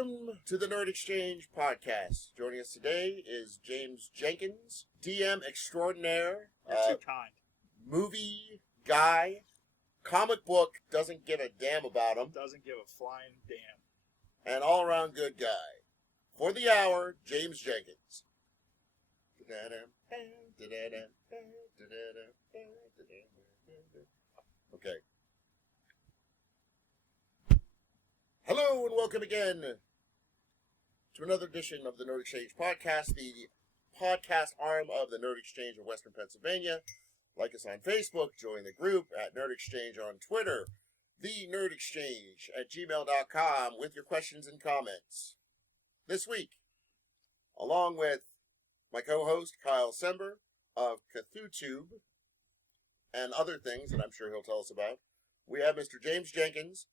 Welcome to the Nerd Exchange podcast. Joining us today is James Jenkins, DM extraordinaire, You're too kind. movie guy, comic book doesn't give a damn about him, Doesn't give a flying damn. and all-around good guy. For the hour, James Jenkins. Okay. Hello and welcome again to another edition of the Nerd Exchange podcast, the podcast arm of the Nerd Exchange of Western Pennsylvania. Like us on Facebook, join the group at Nerd Exchange on Twitter, the Nerd Exchange at gmail.com with your questions and comments. This week, along with my co-host Kyle Sember of CthulhuTube and other things that I'm sure he'll tell us about, we have Mr. James Jenkins,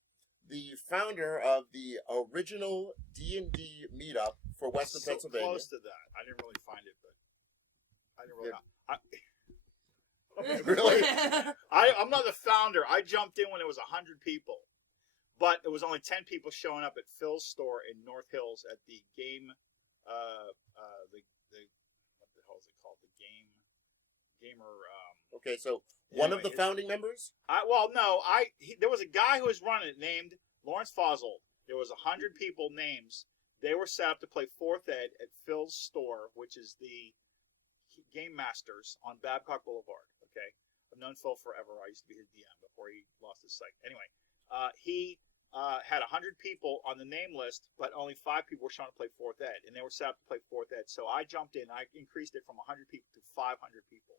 the founder of the original D&D meetup for Western Pennsylvania. Close to that. I didn't really find it, but I didn't really. Really? I'm not the founder. I jumped in when it was 100 people, but it was only 10 people showing up at Phil's store in North Hills at the game. The what the hell is it called? The gamer. Okay, so one of the founding members? There was a guy who was running it named Lawrence Fosel. There was 100 people names. They were set up to play 4th Ed at Phil's store, which is the Game Masters on Babcock Boulevard. Okay, I've known Phil forever. I used to be his DM before he lost his sight. Anyway, he had 100 people on the name list, but only 5 people were showing up to play 4th Ed, and they were set up to play 4th Ed. So I jumped in. I increased it from 100 people to 500 people.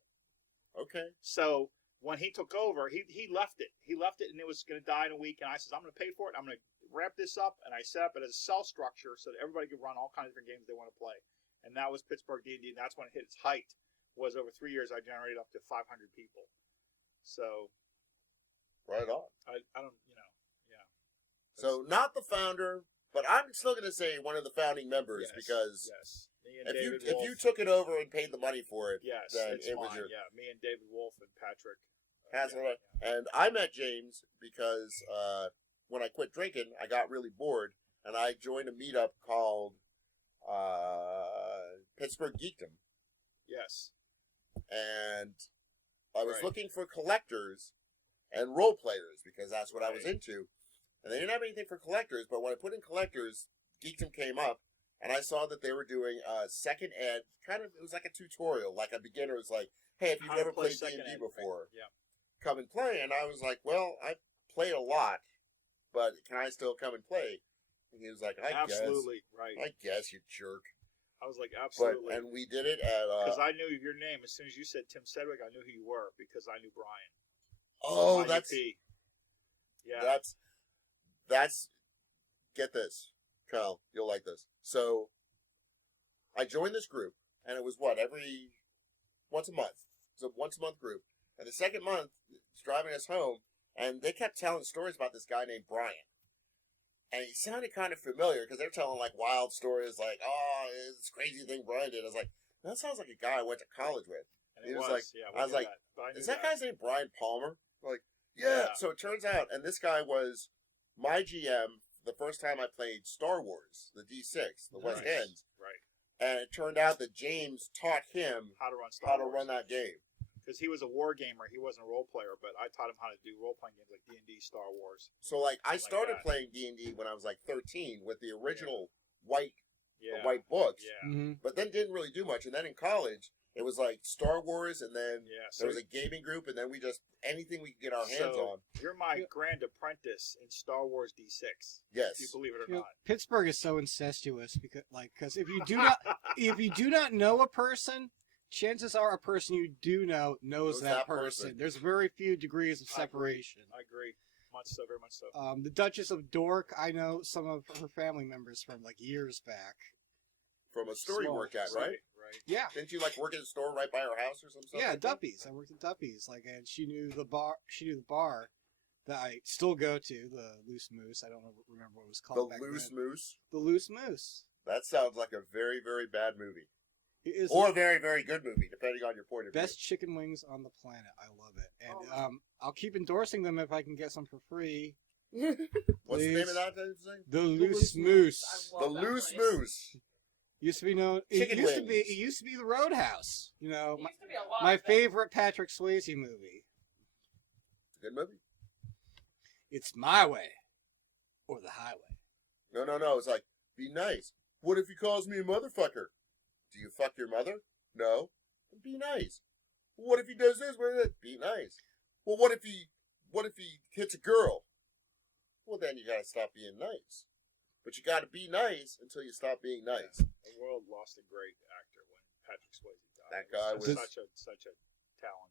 Okay. So when he took over, he left it. He left it, and it was going to die in a week. And I said, I'm going to pay for it. I'm going to wrap this up. And I set up it as a cell structure so that everybody could run all kinds of different games they want to play. And that was Pittsburgh D&D, and that's when it hit its height. Was over 3 years, I generated up to 500 people. So, Right on. I don't, yeah. So not the founder, but I'm still going to say one of the founding members because yes. Me and if you took it over and paid the money for it, yes, then it's it was mine. your... Yeah, me and David Wolf and Patrick. Hasselhoff. And I met James because when I quit drinking, I got really bored, and I joined a meetup called Pittsburgh Geekdom. Yes. And I was looking for collectors and role players because that's what I was into. And they didn't have anything for collectors, but when I put in collectors, Geekdom came up, and I saw that they were doing second ed, it was like a tutorial, like a beginner was like, hey, if you've never played D&D before, come and play. And I was like, well, I played a lot, but can I still come and play? And he was like, absolutely, right. I guess, you jerk. I was like, absolutely. And we did it at... Because I knew your name. As soon as you said Tim Sedgwick, I knew who you were because I knew Brian. Oh, that's... UP. Yeah. That's... Get this, Kyle. You'll like this. So, I joined this group, and it was once a month. It's a once-a-month group. And the second month, it's driving us home, and they kept telling stories about this guy named Brian. And he sounded kind of familiar, because they're telling, wild stories, this crazy thing Brian did. I was like, that sounds like a guy I went to college with. And he was like, I was like, is that guy's name Brian Palmer? Like, yeah. So it turns out, and this guy was my GM the first time I played Star Wars, the D6, the West Ends. Right. And it turned out that James taught him how to run that game. Because he was a war gamer, he wasn't a role player, but I taught him how to do role-playing games like D&D, Star Wars. So, I started playing D&D when I was 13 with the original white books, but then didn't really do much. And then in college, it was Star Wars, and then there was a gaming group, and then anything we could get our hands on. You're my grand apprentice in Star Wars D6. Yes, if you believe it or not. Pittsburgh is so incestuous because if you do not know a person, chances are a person you do know knows that person. There's very few degrees of separation. I agree. Very much so. The Duchess of Dork, I know some of her family members from years back. From a store you worked at, right? Right. Yeah. Didn't you work at a store right by her house or something? Yeah, Duppy's. I worked at Duppy's. And she knew the bar. She knew the bar that I still go to, the Loose Moose. I don't remember what it was called. The Loose Moose. The Loose Moose. That sounds like a very, very bad movie. It is or a very, very good movie, depending on your point of view. Best chicken wings on the planet. I love it. And I'll keep endorsing them if I can get some for free. What's the Please. name of that thing? The Loose Moose. I The love that Loose place. Moose. Used to be known. Chicken It wings. used to be the Roadhouse. You know, It used to be a lot my of things. favorite Patrick Swayze movie. Good movie. It's My Way or the Highway. No. It's like, be nice. What if he calls me a motherfucker? Do you fuck your mother? No. Then be nice. What if he does this? Be nice. Well, what if he hits a girl? Well, then you gotta stop being nice. But you gotta be nice until you stop being nice. The world lost a great actor when Patrick Swayze died. That guy He was- such a talent.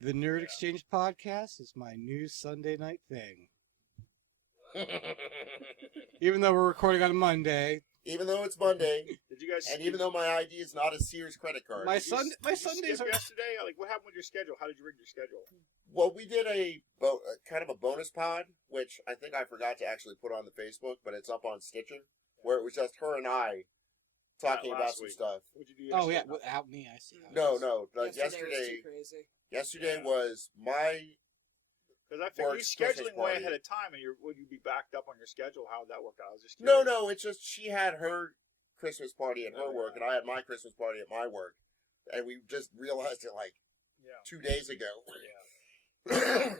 The Nerd Yeah. Exchange podcast is my new Sunday night thing. Even though we're recording on a Monday, Even though it's Monday, Did you guys? and even though my ID is not a Sears credit card. my did you- Sundays did you skip are. yesterday. Like, what happened with your schedule? How did you rig your schedule? Well, we did kind of a bonus pod, which I think I forgot to actually put on the Facebook, but it's up on Stitcher, where it was just her and I talking Last about some week. stuff. What'd you do? Oh yesterday? yeah, without me, I see. No. Like Yesterday was yesterday too crazy. yesterday Yeah. was my Because I figured you Works Christmas scheduling way party. ahead of time, and would you be backed up on your schedule? How would that work out? I was just curious. no. It's just she had her Christmas party at her Oh, work, and I had my Christmas party at my work, and we just realized it like Yeah. 2 days ago. Yeah.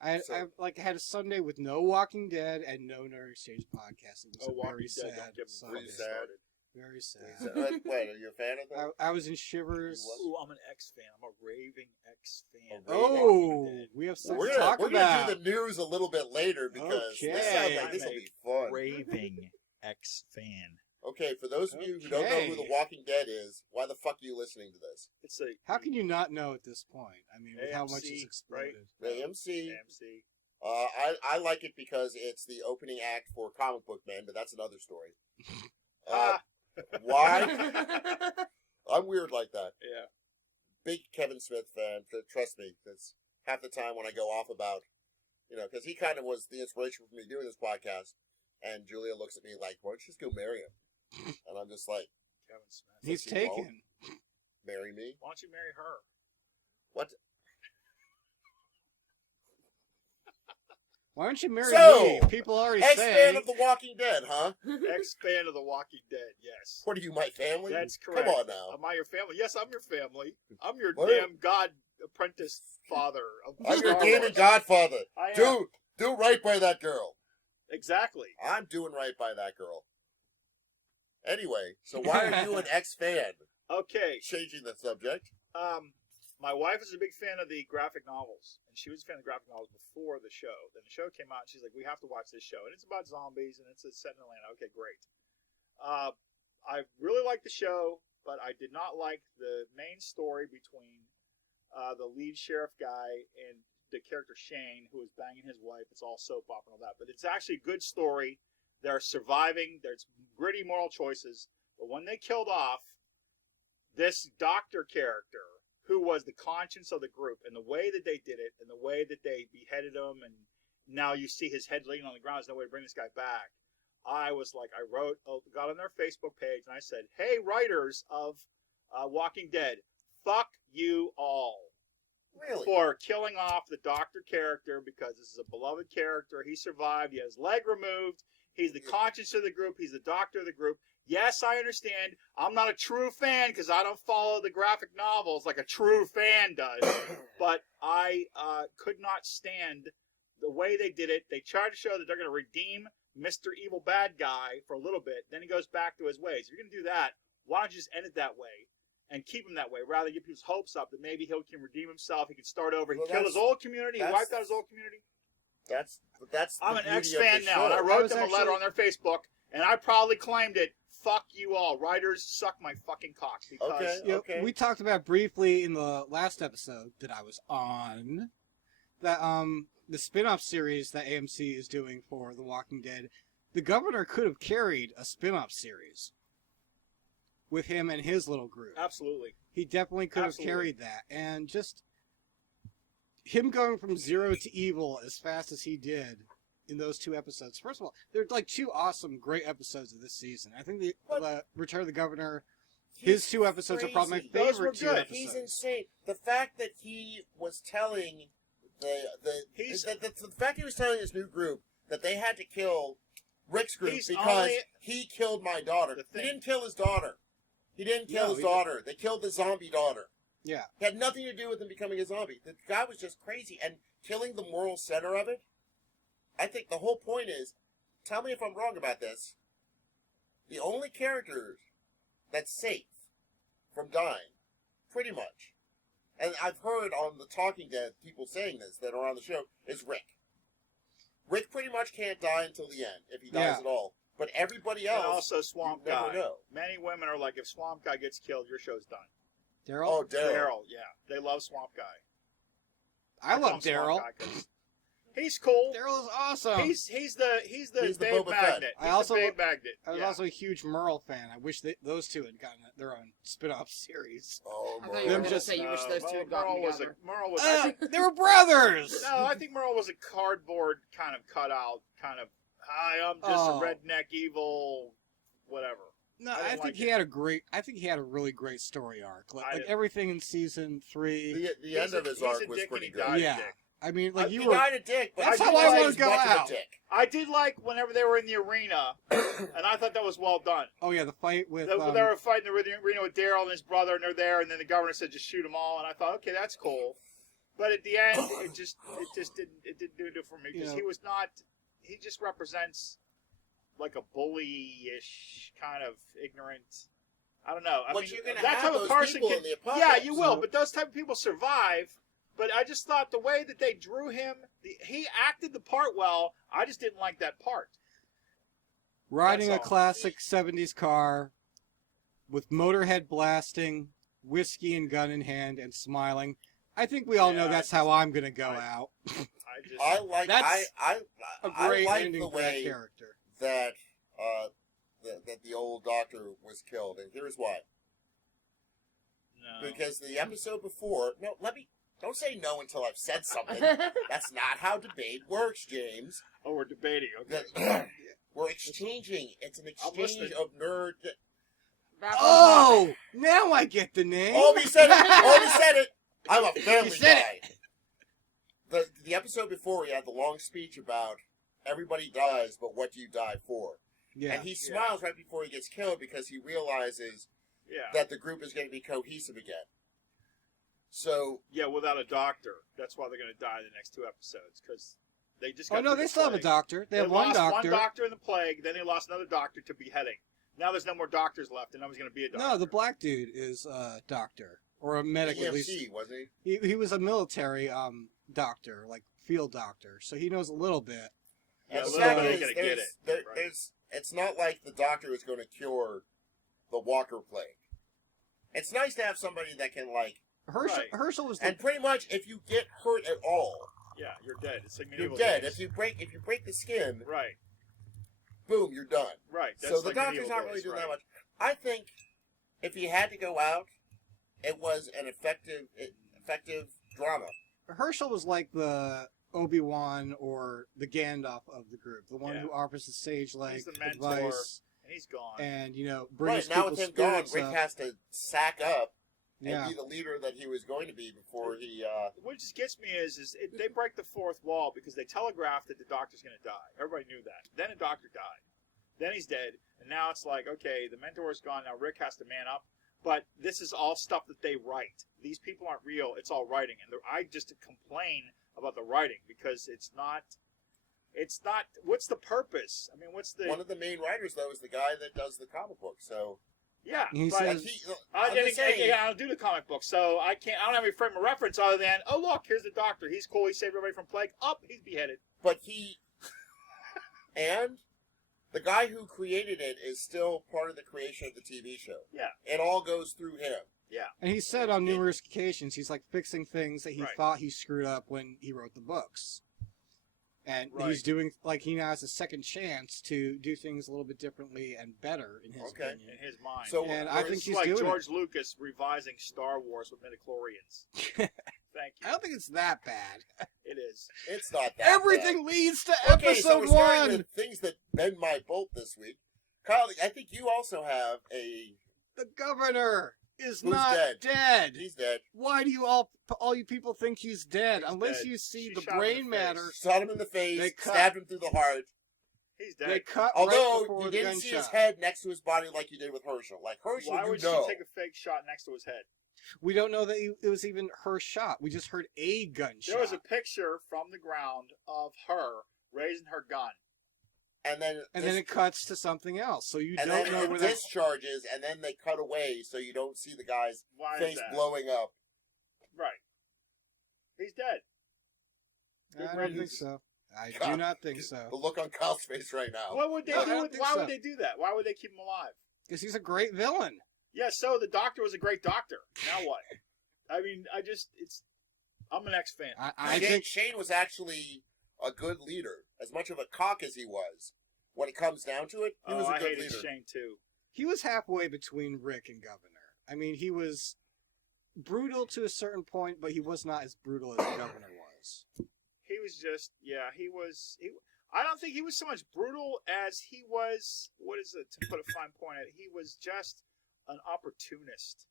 I So- had a Sunday with no Walking Dead and no Nerd Exchange podcast. It was Oh, a Walking very Dead. sad Don't get me Sunday. Really sad. started. Very sad. Wait, are you a fan of that? I was in shivers. You Ooh, I'm an X fan. I'm a raving X fan. A raving- Oh, we have something We're to gonna, talk we're about. gonna do the news a little bit later because this sounds Okay. like this will be fun. Raving X fan. Okay, for those of you who don't know who The Okay. Walking Dead is, why the fuck are you listening to this? It's a How can you not know at this point? I mean, with how much AMC, is exploded. The AMC. AMC. I like it because it's the opening act for Comic Book Men, but that's another story. Ah. Why? I'm weird like that. Yeah. Big Kevin Smith fan. Trust me, that's half the time when I go off about, because he kind of was the inspiration for me doing this podcast. And Julia looks at me like, "Why don't you just go marry him?" And I'm just like, Kevin Smith. He's Yes, he won't. taken. "Marry me? Why don't you marry her? What?" Why don't you marry So, me? People already Ex-fan say. of The Walking Dead, huh? X fan of The Walking Dead. Yes. What are you, my family? That's correct. Come on now. Am I your family? Yes, I'm your family. I'm your What? damn god apprentice father. Of I'm your Star gaming Wars. godfather. I am. Do right by that girl. Exactly. I'm doing right by that girl. Anyway, so why are you an ex-fan? Okay. Changing the subject. My wife is a big fan of the graphic novels, and she was a fan of graphic novels before the show. Then the show came out, and she's like, "We have to watch this show," and it's about zombies, and it's set in Atlanta. Okay, great. I really liked the show, but I did not like the main story between the lead sheriff guy and the character Shane, who is banging his wife. It's all soap opera and all that, but it's actually a good story. They're surviving. There's gritty moral choices, but when they killed off this doctor character, who was the conscience of the group, and the way that they did it, and the way that they beheaded him, and now you see his head laying on the ground. There's no way to bring this guy back. I was like, got on their Facebook page, and I said, "Hey, writers of Walking Dead, fuck you all Really? for killing off the doctor character, because this is a beloved character. He survived. He has his leg removed. He's the conscience of the group. He's the doctor of the group. Yes, I understand. I'm not a true fan because I don't follow the graphic novels like a true fan does. But I could not stand the way they did it. They tried to show that they're going to redeem Mr. Evil Bad Guy for a little bit. Then he goes back to his ways. If you're going to do that, why don't you just end it that way and keep him that way, rather than get people's hopes up that maybe he can redeem himself. He can start over. He Well, killed his that's- old community. He that's- wiped out his old community. That's I'm the an beauty of X-fan the now, and I show. wrote was them a letter actually- on their Facebook, and I proudly claimed it. Fuck you all. Writers, suck my fucking cocks. Because Okay. You know, we talked about briefly in the last episode that I was on that the spin-off series that AMC is doing for The Walking Dead. The governor could have carried a spin-off series with him and his little group. Absolutely. He definitely could Absolutely. have carried that, and just him going from zero to evil as fast as he did in those 2 episodes. First of all, they're like 2 awesome, great episodes of this season. I think the Return of the Governor, his 2 episodes are probably my crazy. Those were favorite 2 good. episodes. He's insane. The fact that he was telling the fact he was telling his new group that they had to kill Rick's group He's because only- he killed my daughter. The He thing- didn't kill his daughter. He didn't kill No, his he daughter. They killed the zombie daughter. Yeah. It had nothing to do with him becoming a zombie. The guy was just crazy. And killing the moral center of it, I think the whole point is, tell me if I'm wrong about this, the only character that's safe from dying, pretty much, and I've heard on The Talking Dead people saying this that are on the show, is Rick. Rick pretty much can't die until the end, if he dies Yeah. at all. But everybody And else, also Swamp you never Guy. know. Many women are like, if Swamp Guy gets killed, your show's done. Daryl? Oh, Daryl. Daryl, yeah. They love Swamp Guy. I call love him Swamp Daryl. Guy 'cause he's cool. Daryl is awesome. He's the He's the Babe Boba Fett. Magnet. I He's also the Babe Magnet. I was Yeah. also a huge Merle fan. I wish those two had gotten their own spin-off series. Oh, I thought you were Them going to just- say you wish those two had Merle gotten was together. Merle was. They were brothers! No, I think Merle was a cardboard kind of cutout, kind of. Hi, I'm just Oh. a redneck evil, whatever. No, I I, didn't think like he it. had a great. I think he had a really great story arc. I Like didn't. everything in season 3. the end of his He's arc a was dick pretty and he good. died a Yeah. dick. I mean, like He you were. died a dick, but That's I how didn't I realize wanna he was go much of a out. dick. I did like whenever they were in the arena, and I thought that was well done. Oh yeah, the fight with. They were fighting in the arena with Daryl and his brother, and they're there, and then the governor said just shoot them all, and I thought, okay, that's cool. But at the end, it just didn't do it for me because Yeah. he was not. He just represents like a bully-ish kind of ignorant. I don't know. I But mean, you're gonna that have type those of person people can. in the apocalypse. Yeah, you will. So- But those type of people survive. But I just thought the way that they drew him, he acted the part well. I just didn't like that part. riding a that's all. classic 70s car with Motorhead blasting, whiskey and gun in hand, and smiling. I think we all know Yeah, that's how I'm gonna go I- out. I just. I like That's I A great like ending the for that way character. that that the old doctor was killed, and here's why. no. Because the episode before, don't say no until I've said something. That's not how debate works, James. Oh, we're debating. Okay. That- we're exchanging. It's an I'm exchange listening. of nerd. Back on Oh, now I get the name. Obi said it. Obi said it. I'm a family You said guy. The episode before, he had the long speech about everybody dies, but what do you die for? Yeah. And he smiles right before he gets killed because he realizes Yeah. that the group is going to be cohesive again. So, Yeah, without a doctor. That's why they're going to die in the next 2 episodes because they just. Oh got no, through they the still have a plague. doctor. They have one lost doctor. one doctor in the plague, then they lost another doctor to beheading. Now there's no more doctors left, and no one's going to be a doctor. No, the black dude is a doctor or a medic at least. EMC, wasn't he? He was a military doctor, like field doctor, so he knows a little bit. Yeah, And a the little fact bit is, ain't going to get it. Right. it's not like the doctor is going to cure the Walker plague. It's nice to have somebody that can, like, Herschel, Right. Herschel was the and pretty much if you get hurt at all, Yeah, you're dead. It's like you're medieval dead. days. If you break the skin, Right, boom, you're done. right. That's So the like doctor's medieval not really days, doing right. that much. I think if he had to go out, it was an effective drama. Herschel was like the Obi-Wan or the Gandalf of the group, the one Yeah. who offers the sage-like He's the mentor. advice And he's gone. and Right, brings now with people's him gone, spirits Rick up. has to sack up and Yeah, be the leader that he was going to be before he. What just gets me is they break the 4th wall because they telegraphed that the doctor's going to die. Everybody knew that. Then a doctor died. Then he's dead. And now it's like, okay, the mentor's gone. Now Rick has to man up. But this is all stuff that they write. These people aren't real. It's all writing. And I just complain about the writing because it's not. What's the purpose? I mean, what's the. One of the main writers, though, is the guy that does the comic book. So Yeah. He but says- I'm just saying, I don't do the comic book, so I don't have any frame of reference other than, oh look, here's the doctor. He's cool. He saved everybody from plague. He's beheaded. but and the guy who created it is still part of the creation of the TV show. Yeah. It all goes through him. and he said on numerous occasions he's like fixing things that he Right. thought he screwed up when he wrote the books. And Right. he's doing, like, he now has a second chance to do things a little bit differently and better, in his Okay. opinion. In his mind. So And whereas- I think It's he's like doing George Lucas revising Star Wars with midichlorians. Thank I you. don't think it's that bad. It is. it's not that Everything leads to bad. Okay, so we're episode starting 1! with things that bend my bolt this week. Kyle, I think you also have a. The governor is Who's not dead? dead. He's dead. Why do you all all you people think he's dead. He's Unless dead. you see She the shot him in brain the face. matter. Shot him in the face, They cut- stabbed him through the heart. He's They dead. cut right Although before you the didn't see his gunshot. head next to his body like you did with Herschel. Like Herschel, Why you would know. she take a fake shot next to his head? We don't know that it was even her shot. We just heard a gunshot. There was a picture from the ground of her raising her gun. and then it cuts to something else. So you and don't then know it where that. discharges, and then they cut away, so you don't see the guy's Why is face that? blowing up. Right. He's dead. I don't think so. I do God. not think so. The look on Kyle's face right now. What would they No, I do? don't think Why so. would they do that? Why would they keep him alive? Because he's a great villain. Yeah, so the doctor was a great doctor. Now what? I mean, I'm an X fan. I Shane, think Shane was actually a good leader. As much of a cock as he was, when it comes down to it, he was a I good hated leader. Shane too. he was halfway between Rick and Governor. I mean, he was brutal to a certain point, but he was not as brutal as the Governor was. He was just, I don't think he was so much brutal as he was, what is it, to put a fine point at it, he was just an opportunist.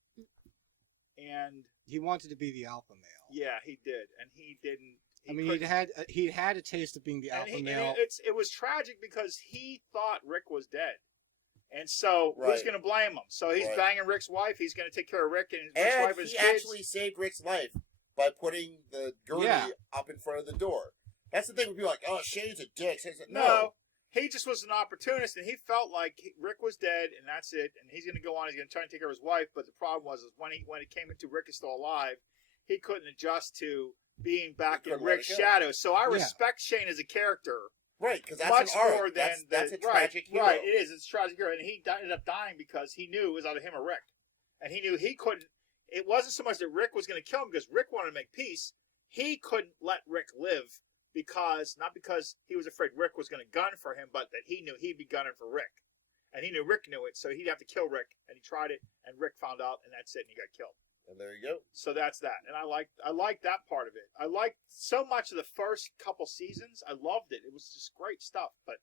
And, He wanted to be the alpha male. yeah, he did. And he didn't. I mean, he'd had a taste of being the alpha male. It was tragic because he thought Rick was dead. And so, who's Right. going to blame him? So he's Right. banging Rick's wife. He's going to take care of Rick and Rick's wife And and his he kids. actually saved Rick's life by putting the gurney Yeah. up in front of the door. That's the thing with people like, oh, Shane's a dick. Shane's a... No, he just was an opportunist, and he felt like Rick was dead, and that's it. And he's going to go on. He's going to try and take care of his wife. But the problem was, is when it came into Rick is still alive, he couldn't adjust to being back in couldn't let Rick's it go. shadow. So I Yeah. respect Shane as a character Right, because that's much an arc. more than that's a right, tragic hero. Right, it is. It's a tragic hero, and he ended up dying because he knew it was either him or Rick, and he knew he couldn't. It wasn't so much that Rick was going to kill him because Rick wanted to make peace. He couldn't let Rick live not because he was afraid Rick was going to gun for him, but that he knew he'd be gunning for Rick, and he knew Rick knew it, so he'd have to kill Rick, and he tried it, and Rick found out, and that's it, and he got killed. And there you go. So that's that, and I like that part of it. I liked so much of the first couple seasons. I loved it. It was just great stuff. But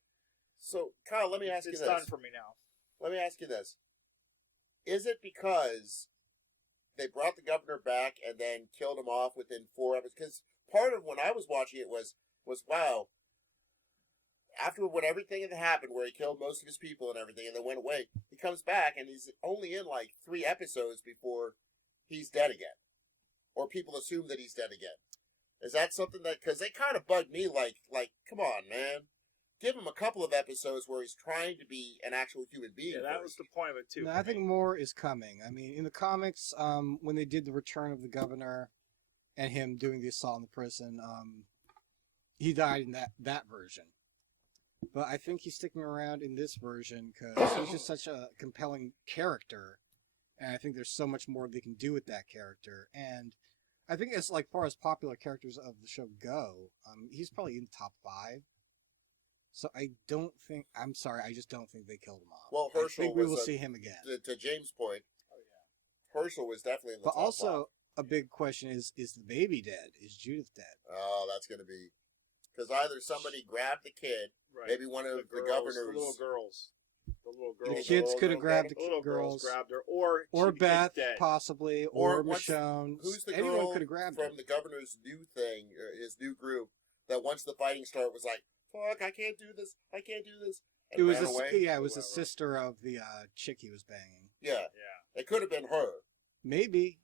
So, Kyle, let me ask you it's this. done for me now. Let me ask you this. Is it because they brought the governor back and then killed him off within 4 episodes? Because part of when I was watching it was wow, after when everything had happened, where he killed most of his people and everything, and then went away, he comes back and he's only in like 3 episodes before he's dead again. Or people assume that he's dead again. Is that something that, because they kind of bugged me, like, come on, man. Give him a couple of episodes where he's trying to be an actual human being. Yeah, that was the point of it too. No, I think more is coming. I mean, in the comics, when they did the Return of the Governor and him doing the assault in the prison, he died in that version. But I think he's sticking around in this version because he's just such a compelling character, and I think there's so much more they can do with that character. And I think as like far as popular characters of the show go, he's probably in the top 5. So I don't think. I'm sorry, I just don't think they killed him off. Well, I Herschel think we was will a- see him again. To James' point, Oh yeah. Herschel was definitely in the But top also, a big question is the baby dead? Is Judith dead? 5. Oh, that's going to be... Because either somebody grabbed the kid, Right. maybe one of the girls, governor's... the little girls, the little The girls, kids little could have grabbed girls. the the little girls girls. grabbed her, or Or she is Beth, dead. possibly, Or or what's- Michonne. Who's the Anyone girl could have grabbed from her. the governor's new thing, his new group, that once the fighting started was like, fuck, I can't do this, and It was ran the away? yeah, it was the Whoever. sister of the chick he was banging. Yeah, Yeah. it could have been her. Maybe.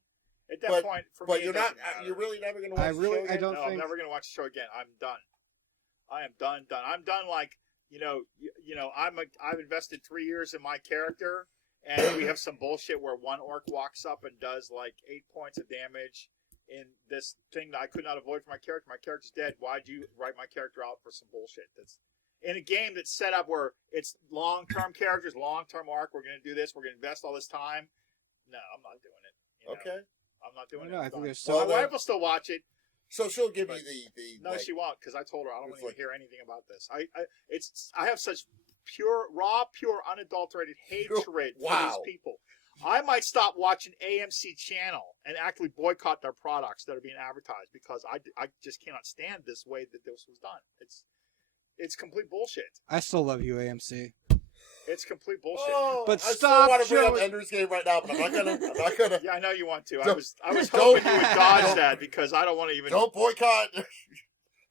At that point, for But me, you're it not, doesn't matter. you're really never going to watch I the really- show I again? don't No, I'm think- never going to watch the show again. I'm done. I am done. I'm done. Like I've invested 3 years in my character, and we have some bullshit where one orc walks up and does like 8 points of damage in this thing that I could not avoid for my character. My character's dead. Why'd you write my character out for some bullshit? That's in a game that's set up where it's long-term characters, long-term arc. We're going to do this. We're going to invest all this time. No, I'm not doing it. You know? Okay. I'm not doing No, it. I I'm think done. there's so My Well, wife will still watch it. So she'll give you But- the No, like, she won't, because I told her I don't It's want to like- hear anything about this. I have such pure, unadulterated hatred for Wow. these people. I might stop watching AMC channel and actually boycott their products that are being advertised because I just cannot stand this way that this was done. It's complete bullshit. I still love you, AMC. It's complete bullshit. Oh, But I still stop want to bring up showing- Ender's Game right now, but I'm not gonna. I'm not gonna. Yeah, I know you want to. I Don't- was hoping don't- you would dodge don't- that because I don't want to even. Don't boycott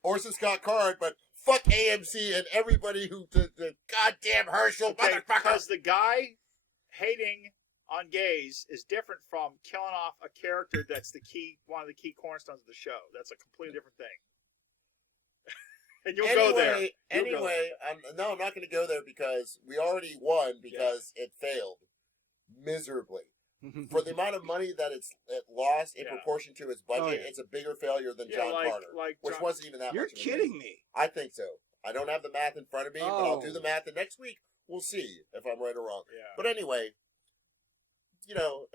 Orson Scott Card, but fuck AMC and everybody who the goddamn Herschel Okay, motherfucker. because the guy hating on gays is different from killing off a character that's one of the key cornerstones of the show. That's a completely different thing. And you'll go there. You'll go Anyway, I'm not going to go there because we already won because it failed miserably. For the amount of money that it lost in Yeah. proportion to its budget, Oh, yeah. it's a bigger failure than Yeah, John like- Carter, like which John- wasn't even that You're much. of a kidding movie. me. I think so. I don't have the math in front of me, but I'll do Oh. the math, and next week we'll see if I'm right or wrong. Yeah. But anyway, you know,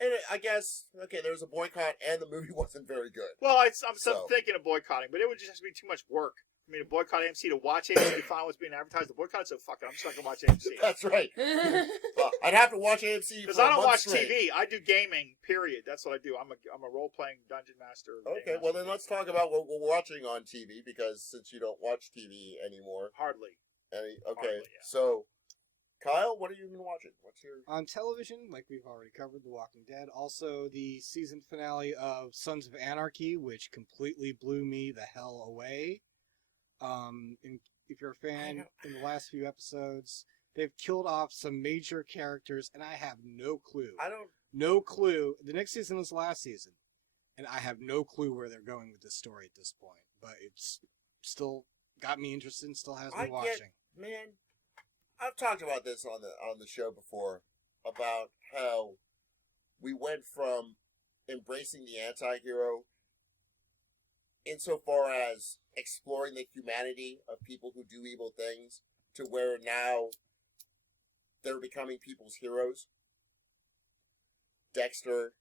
and I guess there was a boycott, and the movie wasn't very good. Well, I'm So- thinking of boycotting, but it would just be too much work. I mean, to boycott AMC, to watch AMC, to find what's being advertised, to boycott, so fuck it, I'm just not going to watch AMC. That's right. Well, I'd have to watch AMC Because for a I don't month watch straight. TV. I do gaming, period. That's what I do. I'm a role-playing dungeon master. Okay, game well master. then let's talk about what we're watching on TV, because since you don't watch TV anymore. Hardly. Okay, Hardly, yeah. so Kyle, what have you been watching? What's your... On television, like we've already covered, The Walking Dead. Also, the season finale of Sons of Anarchy, which completely blew me the hell away. If you're a fan, in the last few episodes, they've killed off some major characters, and I have no clue. No clue. The next season was last season, and I have no clue where they're going with this story at this point. But it's still got me interested and still has me watching. Man, I've talked about this on the show before about how we went from embracing the anti-hero insofar as exploring the humanity of people who do evil things to where now they're becoming people's heroes. Dexter.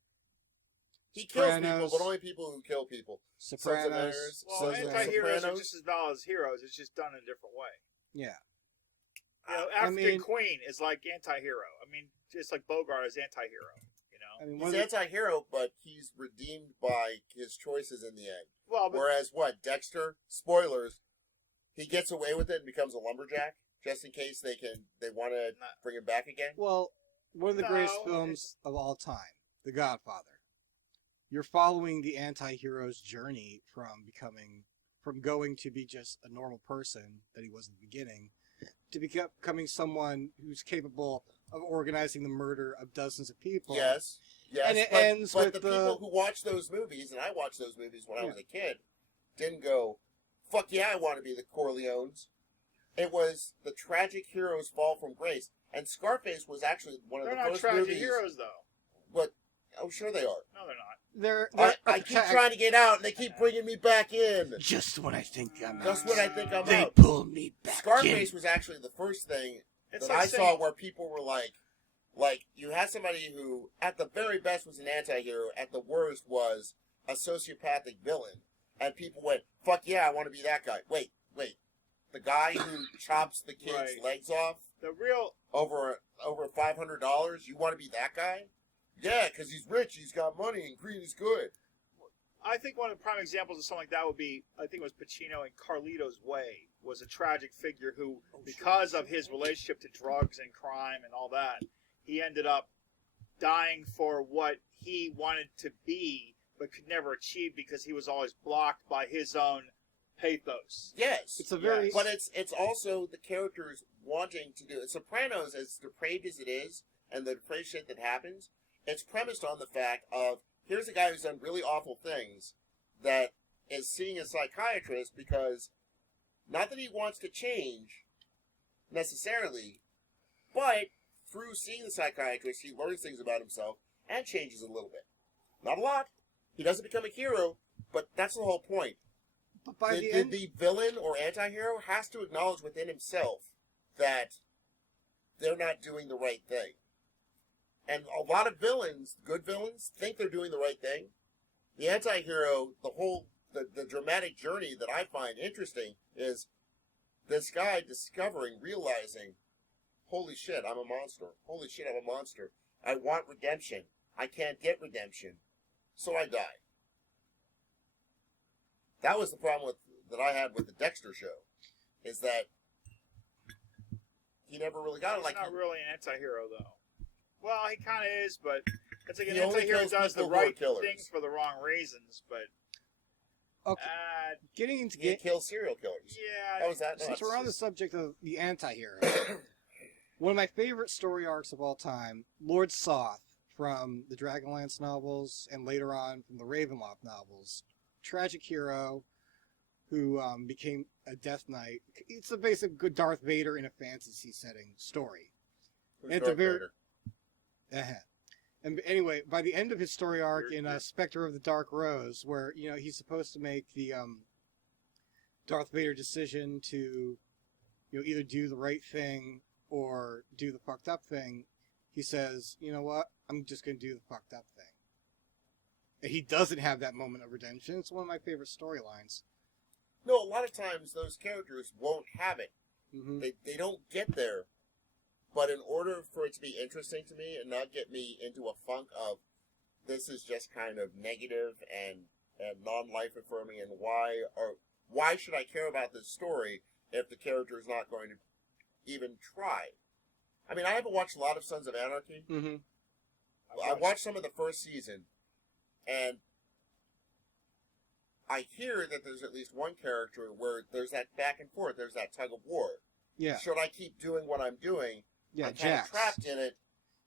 He kills people, Sopranos. but only people who kill people. Sopranos. Well, Sons of anti-heroes are Sopranos. just as valid as heroes. It's just done in a different way. Yeah. You know, I African mean- Queen is like anti-hero. I mean, just like Bogart is anti-hero. You know. I mean, He's one of the, anti-hero, but he's redeemed by his choices in the end. Well, but Whereas Dexter, spoilers, he gets away with it and becomes a lumberjack, just in case they want to bring him back again. well, one of the greatest No, films of all time, The Godfather. You're following the anti-hero's journey from going to be just a normal person that he was in the beginning, to becoming someone who's capable of organizing the murder of dozens of people. Yes. And it but, ends but with the the- people who watch those movies, and I watched those movies when I was a kid, didn't go, fuck yeah, I want to be the Corleones. It was the tragic heroes fall from grace. And Scarface was actually one of they're the not first tragic movies. heroes, though. But, oh, sure they are. No, they're not. They're I keep trying to get out, and they keep bringing me back in. Just when I think I'm Just when I think I'm they out. pull me back Scarface was actually the first thing It's that like I saying- saw where people were like you had somebody who at the very best was an anti-hero, at the worst was a sociopathic villain, and people went, fuck yeah, I want to be that guy. Wait, the guy who chops the kid's Right. legs off The real over $500, you want to be that guy? Yeah, because he's rich, he's got money, and green is good. I think one of the prime examples of something like that would be, I think it was Pacino in Carlito's Way, was a tragic figure who, because of his relationship to drugs and crime and all that, he ended up dying for what he wanted to be, but could never achieve because he was always blocked by his own pathos. Yes. It's a very Yes. But it's also the characters wanting to do it. Sopranos, as depraved as it is, and the depraved shit that happens, it's premised on the fact of, here's a guy who's done really awful things that is seeing a psychiatrist because, not that he wants to change, necessarily, but through seeing the psychiatrist, he learns things about himself and changes a little bit. Not a lot. He doesn't become a hero, but that's the whole point. But by the the, end, the villain or anti-hero has to acknowledge within himself that they're not doing the right thing. And a lot of villains, good villains, think they're doing the right thing. The anti-hero, the dramatic journey that I find interesting is this guy realizing, holy shit, I'm a monster. Holy shit, I'm a monster. I want redemption. I can't get redemption. So I die. That was the problem that I had with the Dexter show, is that he never really got it. He's Like not really an anti-hero, though. Well, he kind of is, but it's like an He only anti-hero kills does the people who are right killers. things for the wrong reasons, but Okay, getting into he kills serial killers. yeah. How was that? since we're on the subject of the anti-hero, one of my favorite story arcs of all time, Lord Soth from the Dragonlance novels and later on from the Ravenloft novels. Tragic hero who became a Death Knight. It's a basic good Darth Vader in a fantasy setting story. Who's at the Darth very- Vader? Uh-huh. And anyway, by the end of his story arc You're- in you're- Spectre of the Dark Rose, where he's supposed to make the Darth Vader decision to either do the right thing or do the fucked up thing, he says, you know what, I'm just going to do the fucked up thing. And he doesn't have that moment of redemption. It's one of my favorite storylines. No, a lot of times those characters won't have it. Mm-hmm. They don't get there. But in order for it to be interesting to me and not get me into a funk of this is just kind of negative and non-life affirming, and why should I care about this story if the character is not going to even try? I mean, I haven't watched a lot of Sons of Anarchy. Mm-hmm. I watched some of the first season, and I hear that there's at least one character where there's that back and forth, there's that tug of war. Yeah, Should I keep doing what I'm doing? yeah, I'm kind of Jax. trapped in it.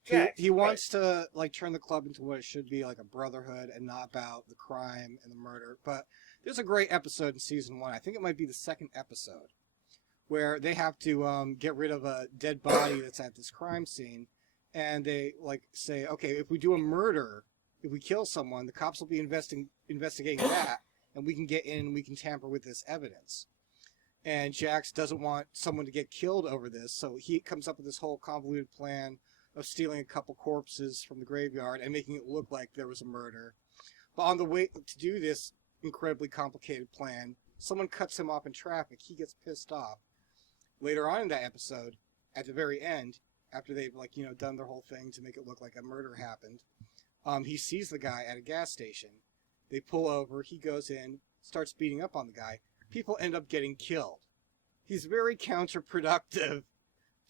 He, Jax, he wants to turn the club into what it should be, like a brotherhood, and not about the crime and the murder. But there's a great episode in season 1. I think it might be the second episode, where they have to get rid of a dead body that's at this crime scene, and they say, okay, if we do a murder, if we kill someone, the cops will be investigating that, and we can get in and we can tamper with this evidence. And Jax doesn't want someone to get killed over this, so he comes up with this whole convoluted plan of stealing a couple corpses from the graveyard and making it look like there was a murder. But on the way to do this incredibly complicated plan, someone cuts him off in traffic. He gets pissed off. Later on in that episode, at the very end, after they've done their whole thing to make it look like a murder happened, he sees the guy at a gas station. They pull over. He goes in, starts beating up on the guy. People end up getting killed. He's very counterproductive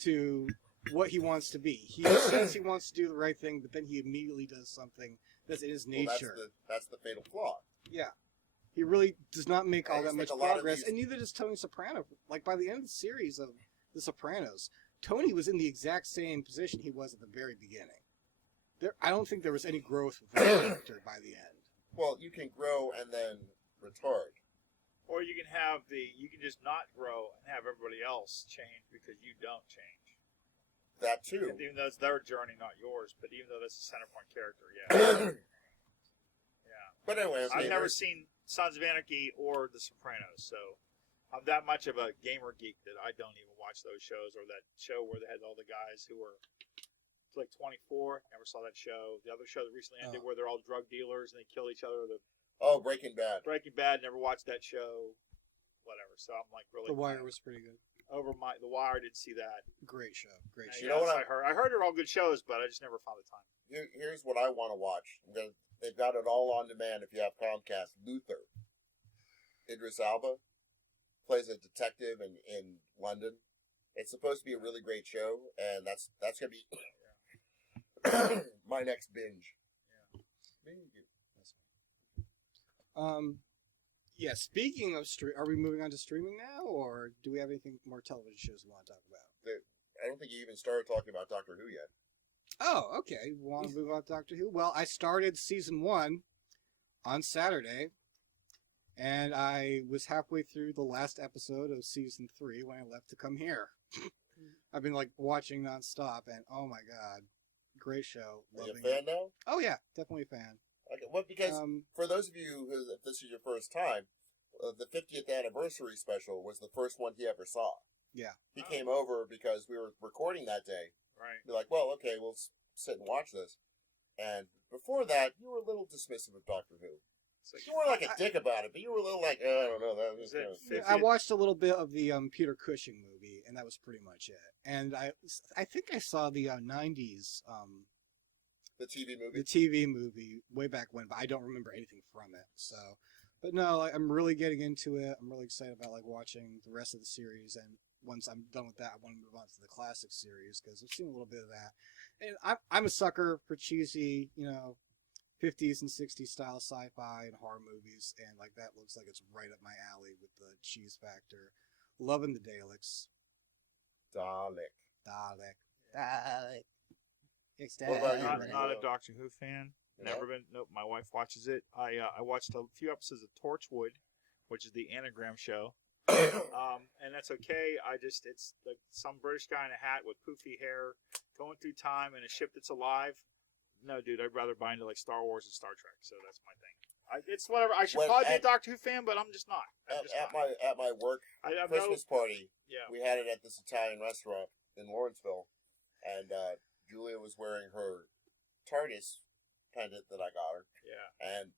to what he wants to be. He says he wants to do the right thing, but then he immediately does something that's in his nature. Well, that's the fatal flaw. Yeah. He really does not make I all that just much think a lot of progress, these- and neither does Tony Soprano. Like, by the end of the series of The Sopranos, Tony was in the exact same position he was at the very beginning. I don't think there was any growth with that character by the end. Well, you can grow and then retard. Or you can just not grow and have everybody else change because you don't change. That too. Even though it's their journey, not yours, but even though that's the center point character, yeah. Yeah. But anyway, I've never seen Sons of Anarchy or The Sopranos, so I'm that much of a gamer geek that I don't even watch those shows, or that show where they had all the guys who were like 24. Never saw that show. The other show that recently ended where they're all drug dealers and they kill each other. The Breaking Bad. Breaking Bad. Never watched that show. Whatever. So I'm like really. The Wire was pretty good. The Wire. Didn't see that. Great show. Great Yeah, show. You know what I heard? I heard they're all good shows, but I just never found the time. Here's what I want to watch. They've got it all on demand if you have Comcast. Luther. Idris Elba plays a detective in London. It's supposed to be a really great show, and that's going to be my next binge. Yeah, speaking of are we moving on to streaming now, or do we have anything more television shows we want to talk about? I don't think you even started talking about Doctor Who yet. Oh, okay. Want to move on to Doctor Who? Well, I started season 1 on Saturday, and I was halfway through the last episode of season 3 when I left to come here. I've been watching nonstop, and oh my god, great show. Are you a Loving fan it. now? Oh yeah, definitely a fan. Okay, well, because for those of you who, if this is your first time, the 50th anniversary special was the first one he ever saw. Yeah. He came over because we were recording that day. Right. You're like, well, okay, we'll sit and watch this. And before that, you were a little dismissive of Doctor Who. It's like, You weren't like a dick about it, but you were a little like, I don't know. That was Is it kind of- 50? I watched a little bit of the Peter Cushing movie, and that was pretty much it. And I think I saw the 90s the TV movie. the TV movie way back when, but I don't remember anything from it. So, but no, I'm really getting into it. I'm really excited about watching the rest of the series, and once I'm done with that, I want to move on to the classic series because I've seen a little bit of that. And I'm a sucker for cheesy, 50s and 60s style sci-fi and horror movies, and like that looks like it's right up my alley with the cheese factor. Loving the Daleks. Dalek. Dalek. What about you, Not, Rick? not a Doctor Who fan. You know? Never been. Nope. My wife watches it. I watched a few episodes of Torchwood, which is the Anagram show. And that's okay. It's like some British guy in a hat with poofy hair going through time in a ship that's alive. No, dude, I'd rather buy into like Star Wars and Star Trek. So that's my thing. It's whatever. I should probably be a Doctor Who fan, but I'm just not. At my work I have Christmas party, Yeah. we had it at this Italian restaurant in Lawrenceville, and Julia was wearing her TARDIS pendant that I got her, Yeah. and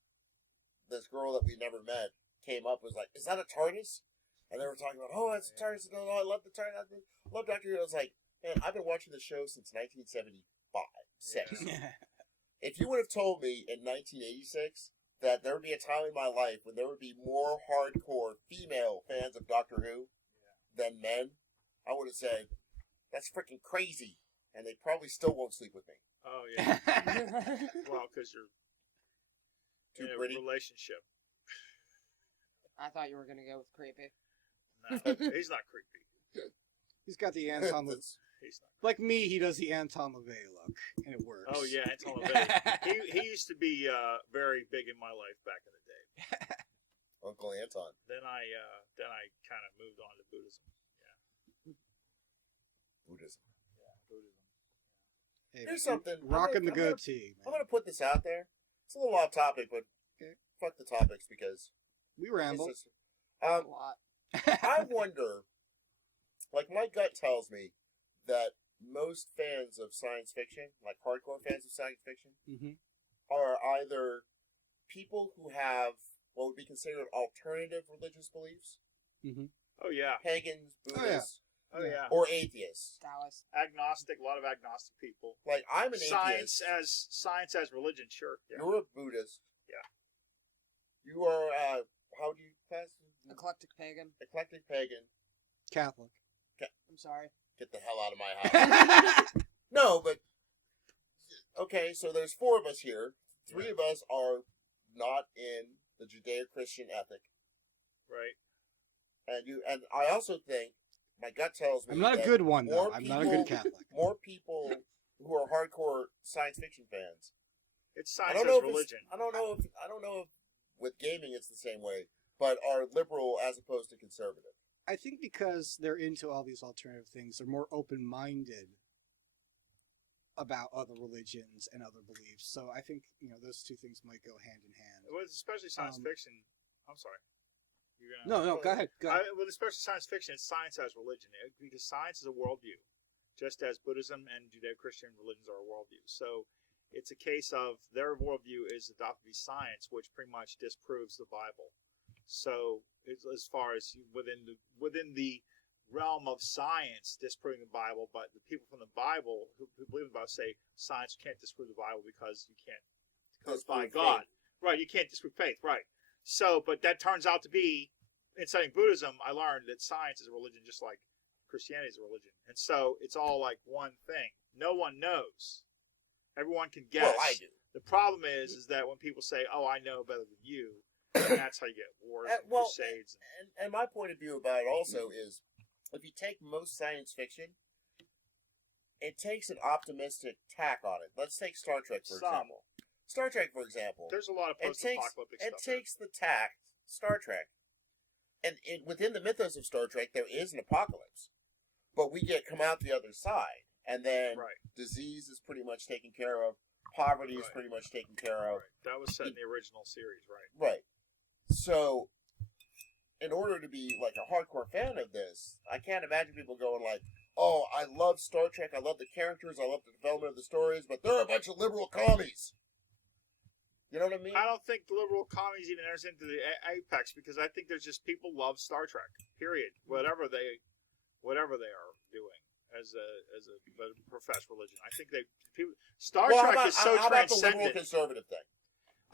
this girl that we never met came up and was like, "Is that a TARDIS?" And they were talking about, "Oh, it's a TARDIS." No, I love the TARDIS. I love Doctor Who. I was like, "Man, I've been watching the show since 1975, 6. If you would have told me in 1986 that there would be a time in my life when there would be more hardcore female fans of Doctor Who than men, I would have said, that's freaking crazy. And they probably still won't sleep with me. Oh yeah. Well, because you're Too in a pretty? relationship. I thought you were gonna go with creepy. No, he's not creepy. He's got the Anton LaVey. That's- He's not. Like me, he does the Anton LaVey look, and it works. Oh yeah, Anton LaVey. he used to be very big in my life back in the day. Uncle Anton. Then I kind of moved on to Buddhism. Buddhism. Yeah, Buddhism. Hey, Here's something. Rocking the I'm gonna- goatee. I'm Man. going to put this out there. It's a little off topic, but Okay. fuck the topics because We it's ramble. just, A lot. I wonder, like my gut tells me that most fans of science fiction, like hardcore fans of science fiction, hmm are either people who have what would be considered alternative religious beliefs, hmm Oh yeah. pagans, Oh, yeah. Buddhists, Oh yeah. or atheists. Taoist. Agnostic. A lot of agnostic people. Like I'm an Science atheist. as religion. Sure. Yeah. You're a Buddhist. Yeah. You are how do you class? Eclectic pagan. Eclectic pagan. Catholic. I'm sorry. Get the hell out of my house. No, but okay. So there's 4 of us here. 3 of us are not in the Judeo-Christian ethic, Right. and I also think my gut tells me I'm not a that good one, though. more I'm not a good people- Catholic. More people who are hardcore science fiction fans. It's I science don't know as if religion. I don't know if with gaming it's the same way, but are liberal as opposed to conservative. I think because they're into all these alternative things, they're more open-minded about other religions and other beliefs. So I think those two things might go hand in hand. Well, especially science Um, fiction. I'm sorry. You're gonna. No, go ahead. Go ahead. Well, especially science fiction, it's science as religion because science is a worldview, just as Buddhism and Judeo-Christian religions are a worldview. So it's a case of their worldview is adopted to be science, which pretty much disproves the Bible. So it's, as far as within the realm of science disproving the Bible, but the people from the Bible who believe in the Bible say science can't disprove the Bible because you can't by Disprove God. faith. Right, you can't disprove faith, right. So, but that turns out to be, in studying Buddhism, I learned that science is a religion just like Christianity is a religion. And so it's all like one thing. No one knows. Everyone can guess. Well, I do. The problem is that when people say, oh, I know better than you, and that's how you get wars and Well, crusades. and my point of view about it also is, if you take most science fiction, it takes an optimistic tack on it. Let's take Star Trek for Some. example. Star Trek, for example, There's a lot of it takes post-apocalyptic it stuff there. takes the tack Star Trek, and within the mythos of Star Trek, there is an apocalypse, but we come out the other side, and then Right. disease is pretty much taken care of, poverty is Right. pretty much taken care of. Right. That was set in the original series, right? Right. So, in order to be like a hardcore fan of this, I can't imagine people going like, "Oh, I love Star Trek. I love the characters. I love the development of the stories, but they're a bunch of liberal commies." You know what I mean? I don't think the liberal commies even enters into the apex because I think there's just people love Star Trek. Period. Whatever they are doing as a professed religion, I think Star Well, Trek is so how about the liberal transcendent. conservative thing?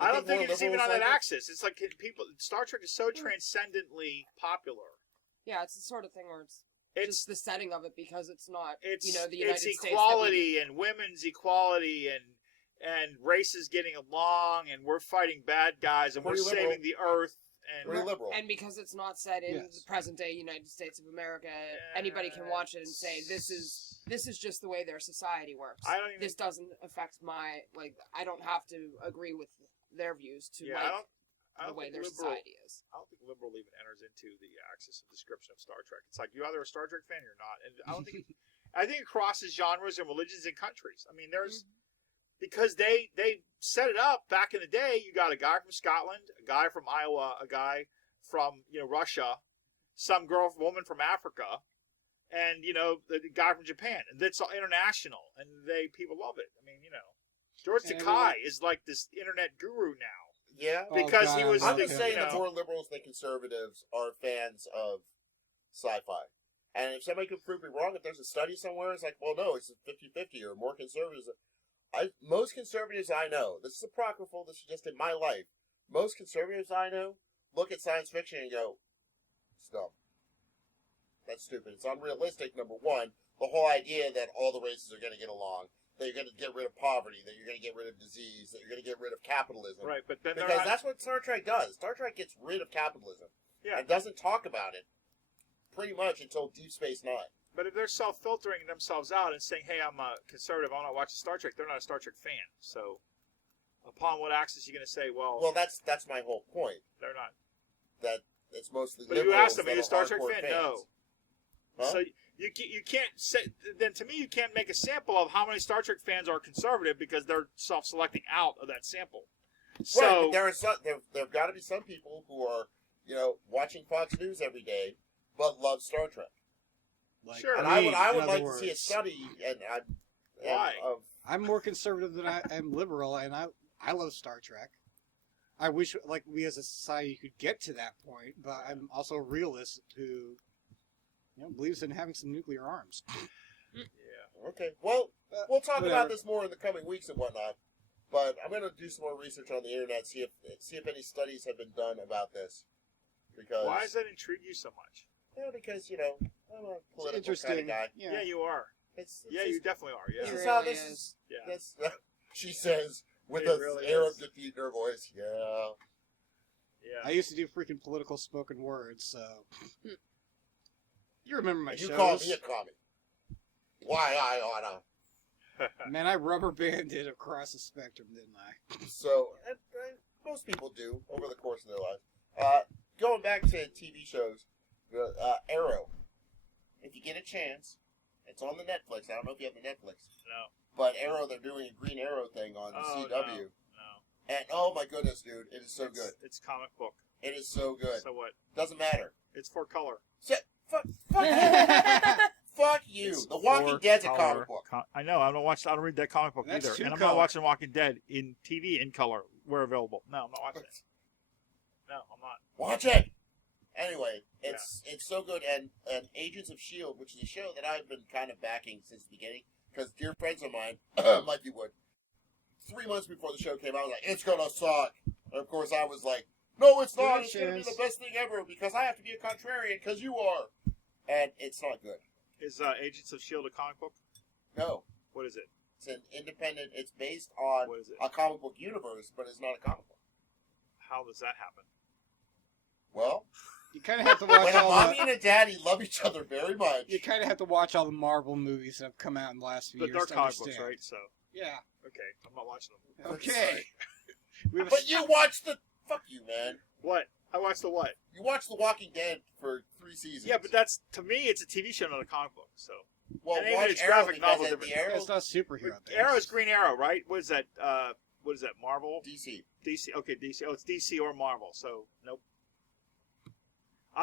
You I don't think more it's even on liberals that like it? axis. It's like people. Star Trek is so transcendently popular. Yeah, it's the sort of thing where it's It's just the setting of it because it's not, it's the United it's States. equality and women's equality and races getting along, and we're fighting bad guys, and we're Pretty liberal. saving the earth. Pretty And liberal. And because it's not set in Yes. the present day United States of America, anybody can watch it and say this is just the way their society works. I don't even. This doesn't affect my I don't have to agree with their views to Yeah, like I the don't way think their liberal. society is. I don't think liberal even enters into the axis of description of Star Trek. It's like you're either a Star Trek fan or you're not, and I don't think. I think it crosses genres and religions and countries. I mean, there's because they set it up back in the day. You got a guy from Scotland, a guy from Iowa, a guy from Russia, some woman from Africa, and the guy from Japan, and that's all international, and people love it. I mean, George And Takei is like this internet guru now. Yeah. Oh, Because God, he I was I'm love just him. saying you that know. more liberals than conservatives are fans of sci-fi. And if somebody could prove me wrong, if there's a study somewhere, it's like, well, no, it's 50-50 or more conservatives. Most conservatives I know, this is apocryphal, this is just in my life, most conservatives I know look at science fiction and go, it's dumb. That's stupid. It's unrealistic, number one. The whole idea that all the races are going to get along, that you're going to get rid of poverty, that you're going to get rid of disease, that you're going to get rid of capitalism. Right, but then they're Because not, that's what Star Trek does. Star Trek gets rid of capitalism. Yeah. And doesn't talk about it pretty much until Deep Space Nine. but if they're self-filtering themselves out and saying, "Hey, I'm a conservative, I'm not watching Star Trek," they're not a Star Trek fan. So, upon what axis are you going to say? Well, that's my whole point. they're not. That it's mostly But if you liberals ask them, that are you a Star Trek hardcore fan? fans. No. Huh? So you can't say. Then to me, you can't make a sample of how many Star Trek fans are conservative because they're self-selecting out of that sample. Right, So but there've got to be some people who are watching Fox News every day but love Star Trek. Like Sure. And me, I in would other like to see a words. study Why? of I'm more conservative than I am liberal, and I love Star Trek. I wish, like, we as a society could get to that point, but I'm also a realist who, believes in having some nuclear arms. yeah. Okay, well, we'll talk whatever. about this more in the coming weeks and whatnot. But I'm going to do some more research on the internet, see if any studies have been done about this. Because Why does that intrigue you so much? because I'm a political kind Interesting. of guy. Yeah, you are. It's Yeah, you just- definitely are. This Yeah. is It how really this is. is. Yeah. That's she says with It an really air is. of defeat in her voice. Yeah. Yeah. I used to do freaking political spoken words, so you remember my And you shows. call me a commie. Why I oughta. Man, I rubber banded across the spectrum, didn't I? So most people do over the course of their lives. Going back to TV shows, Arrow. If you get a chance, it's on the Netflix. I don't know if you have the Netflix, No. but Arrow, they're doing a Green Arrow thing on Oh, CW, No. and oh my goodness, dude, it is so good. It's comic book. It is so good. So what? Doesn't matter. It's for color. Fuck you. Fuck you. It's The Walking for Dead's a color. comic book. I know. I don't read that comic book That's either, two and I'm color. not watching Walking Dead in TV in color where available. No, I'm not watching it. No, I'm not. Watch it. Anyway, it's so good, and Agents of S.H.I.E.L.D., which is a show that I've been kind of backing since the beginning, because dear friends of mine, Mikey Wood, 3 months before the show came out, was like, it's gonna suck. And of course I was like, no, it's Give it not. a It's gonna be chance. the best thing ever, because I have to be a contrarian, because you are. And it's not good. Is Agents of S.H.I.E.L.D. a comic book? No. What is it? It's an independent, it's based on What is it? a comic book universe, but it's not a comic book. How does that happen? Well, You kind of have to watch when a all mommy the, and a daddy love each other very much. you kind of have to watch all the Marvel movies that have come out in the last few But years they're to comic books, understand. right? So, Yeah. okay, I'm not watching them. Okay. We have a But you watch the... Fuck you, man. What? I watched the what? You watched The Walking Dead for 3 seasons. Yeah, but that's, to me, it's a TV show, not a comic book. So, well, and even watch it's Arrow graphic because novel at different. the Arrow It's not superhero. Arrow's Green Arrow, right? What is that? Marvel? DC. DC. Okay, DC. Oh, it's DC or Marvel. So, nope.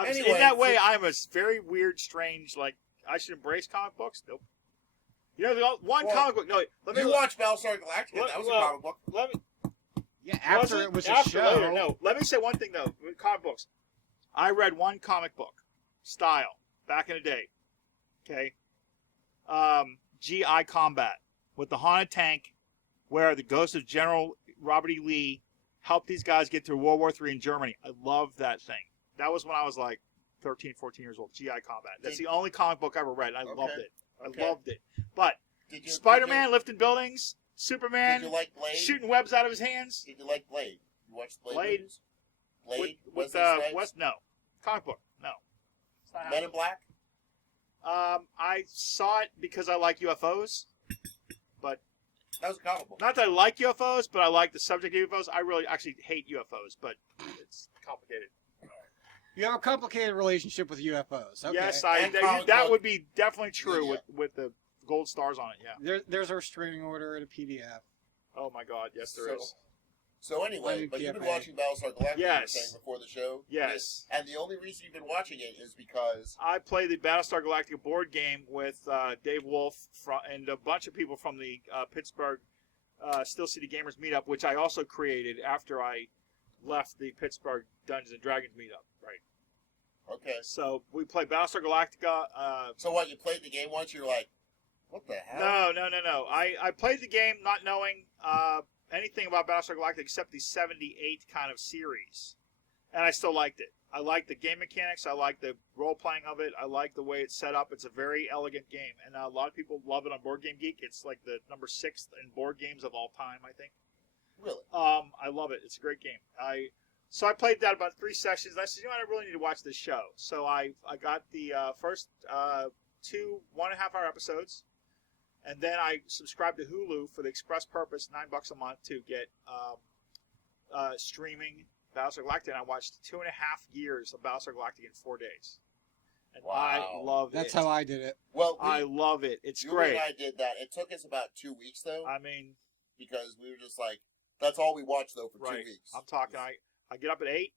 In Anyway, that way, I'm a very weird, strange, like, I should embrace comic books? Nope. You know, one Well, comic book. No, let me You watched Battlestar Galactica. Well, That was well, a comic book. let me. Yeah, after Was it was a after, show. Later, no. Let me say one thing though. With comic books, I read one comic book style back in the day. Okay. GI Combat with the haunted tank, where the ghost of General Robert E. Lee helped these guys get through World War III in Germany. I loved that thing. That was when I was like 13, 14 years old. GI Combat. That's Did- the only comic book I ever read. And I loved Okay. it. Okay. I loved it. But Did you, Spider-Man lifting buildings, Did Superman you like Blade? shooting webs out of his hands. Did you like Blade? You watched Blade? Blade? movies? Blade? With Wesley Snipes? West, no. Comic book, no. It's not Men happening. in Black? I saw it because I like UFOs. That was a comic book. Not that I like UFOs, but I like the subject of UFOs. I really actually hate UFOs, but it's complicated. You have a complicated relationship with UFOs. Okay. Yes, And comic that book would be definitely true media. with the gold stars on it. Yeah. There's a restraining order and a PDF. Oh my God, yes there is. So anyway, but you've been PFA. watching Battlestar Galactica, Yes. you were saying before the show? Yes. And the only reason you've been watching it is because... I played the Battlestar Galactica board game with Dave Wolf and a bunch of people from the Pittsburgh Steel City Gamers meetup, which I also created after I left the Pittsburgh Dungeons and Dragons meetup. Right. Okay. So we played Battlestar Galactica. So what, you played the game once, you're like, what the hell? No. I played the game not knowing anything about Battlestar Galactica except the 78 kind of series. And I still liked it. I like the game mechanics. I like the role-playing of it. I like the way it's set up. It's a very elegant game. And a lot of people love it on Board Game Geek. It's like the number 6th in board games of all time, I think. Really? I love it. It's a great game. So I played that about 3 sessions. And I said, you know what, I really need to watch this show. So I got the first 2 1.5-hour episodes. And then I subscribed to Hulu for the express purpose, $9 a month, to get streaming Battlestar Galactica. And I watched 2.5 years of Battlestar Galactica in 4 days. And I Wow. love That's it. how I did it. Well, I love it. It's you great. and I did that. It took us about 2 weeks, though, I mean, because we were just like, that's all we watched, though, for right. 2 weeks. I'm talking. I get up at 8,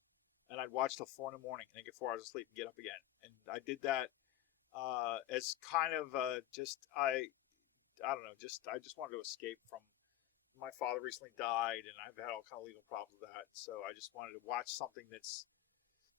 and I'd watch till 4 in the morning, and then get 4 hours of sleep and get up again. And I did that as kind of I don't know. I just wanted to escape from. My father recently died, and I've had all kind of legal problems with that. So I just wanted to watch something that's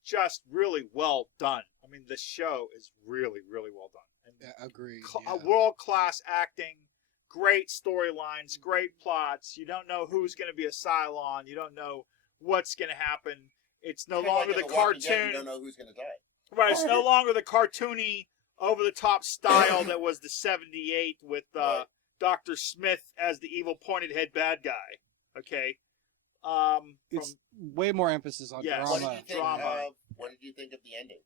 just really well done. I mean, the show is really, really well done. And Yeah, agreed. a world-class acting, great storylines, great plots. You don't know who's going to be a Cylon. You don't know what's going to happen. It's no Kinda longer like in the Walking Dead, cartoon. you don't know who's going to die. Right, it's no longer the cartoony, over-the-top style that was the 78 with Right. Dr. Smith as the evil pointed-head bad guy. Okay? It's way more emphasis on Yes. What drama. did you think Drama. of? What did you think of the ending?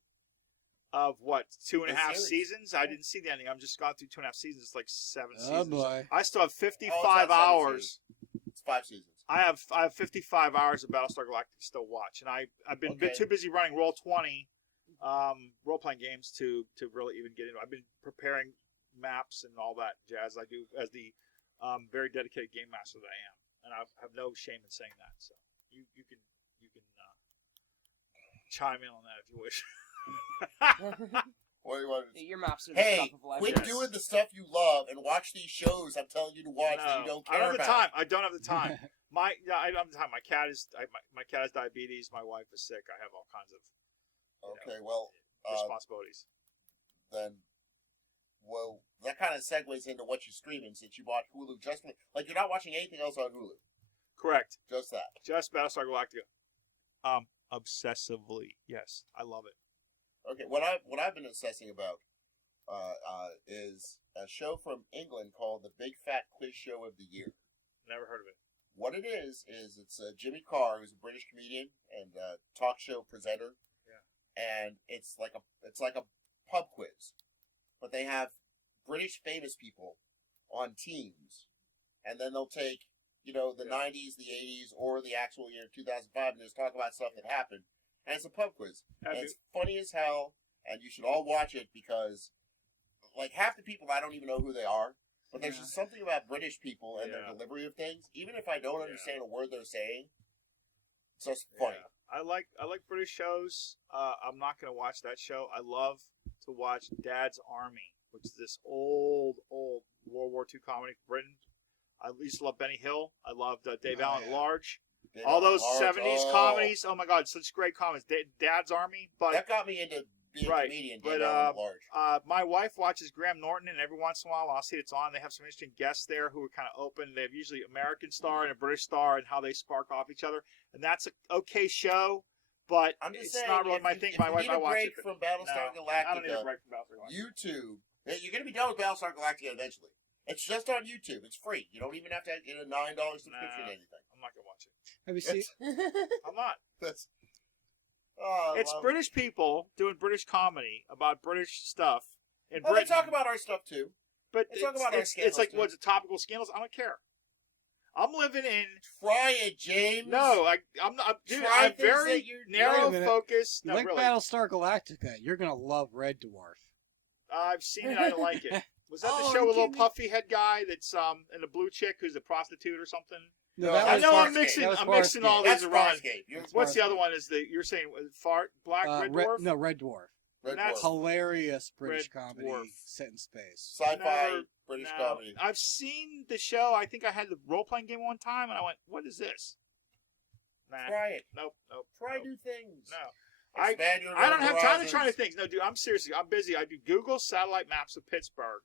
Of what, 2.5 series. seasons? I didn't see the ending. I've just gone through 2.5 seasons. It's like 7 Oh seasons. boy. I still have Oh, 55 it's not 7 hours. It's 5 seasons. I have 55 hours of Battlestar Galactica to still watch, and I've been a bit Okay. too busy running Roll20, role playing games to really even get into. I've been preparing maps and all that jazz. I do as the very dedicated game master that I am, and I have no shame in saying that. So you can chime in on that if you wish. What do you want to Your maps are the Hey, stuff of life. quit Yes. doing the stuff you love and watch these shows I'm telling you to watch that you don't I care don't have the about. time. I don't have the time. I don't have the time. My cat has diabetes. My wife is sick. I have all kinds of Okay, well, responsibilities. then, well, that kind of segues into what you're streaming since you bought Hulu just like you're not watching anything else on Hulu, Correct. just that. Just Battlestar Galactica. Obsessively. Yes, I love it. Okay, what I've been obsessing about is a show from England called the Big Fat Quiz Show of the Year. Never heard of it. What it is it's Jimmy Carr, who's a British comedian and talk show presenter. Yeah. And it's like a pub quiz, but they have British famous people on teams, and then they'll take the 90s, the 80s, or the actual year 2005, and just talk about stuff that happened. And it's a pub quiz. And it's funny as hell, and you should all watch it because, like, half the people I don't even know who they are. But there's just something about British people and their delivery of things. Even if I don't understand a word they're saying, it's just funny. Yeah. I like British shows. I'm not going to watch that show. I love to watch Dad's Army, which is this old World War II comedy from Britain. I used to love Benny Hill. I loved Dave Allen at Large. All those 70s comedies. Oh my God, such great comedies. Dad's Army. But that got me into being a comedian. But at large. my wife watches Graham Norton, and every once in a while, I'll see it's on. They have some interesting guests there who are kind of open. They have usually American star and a British star, and how they spark off each other. And that's an okay show. but I'm just it's saying, not really if my you- thing. if My you wife, need I a watch break it. But from Battlestar no, I don't need a Galactica, break from Battlestar Galactica. YouTube. You're going to be done with Battlestar Galactica eventually. It's just on YouTube. It's free. You don't even have to get a $9 subscription Nah. to anything. I'm not gonna watch it. Have you seen? I'm not. That's. Oh, It's well. British people doing British comedy about British stuff in Oh, they Britain. talk about our stuff too. but they talk about our it's scandals, like too. what's it, topical scandals? I don't care. I'm living in. Try it, James. No, I'm not. Dude, Try I'm things very that you're- narrow Wait a minute. focus. You No, like really. Battlestar Galactica? You're gonna love Red Dwarf. I've seen it. I didn't like it. Was that the Oh, show you with a little kidding me? puffy head guy that's and a blue chick who's a prostitute or something? No, that I was I know Farscape. I'm mixing. That was I'm mixing all Farscape. these That's around. Farscape. You're- What's the Farscape. other one? Is you're saying Black Red Dwarf? No, Red Dwarf. Red That's Dwarf. Hilarious British Red comedy Dwarf. set in space. Sci-fi Never- British No. comedy. I've seen the show. I think I had the role playing game one time, and I went, "What is this?" Nah, Try it. nope. Try nope, new things. No, Expand your I don't have time to horizons. try new things. No, dude, I'm seriously. I'm busy. I do Google satellite maps of Pittsburgh,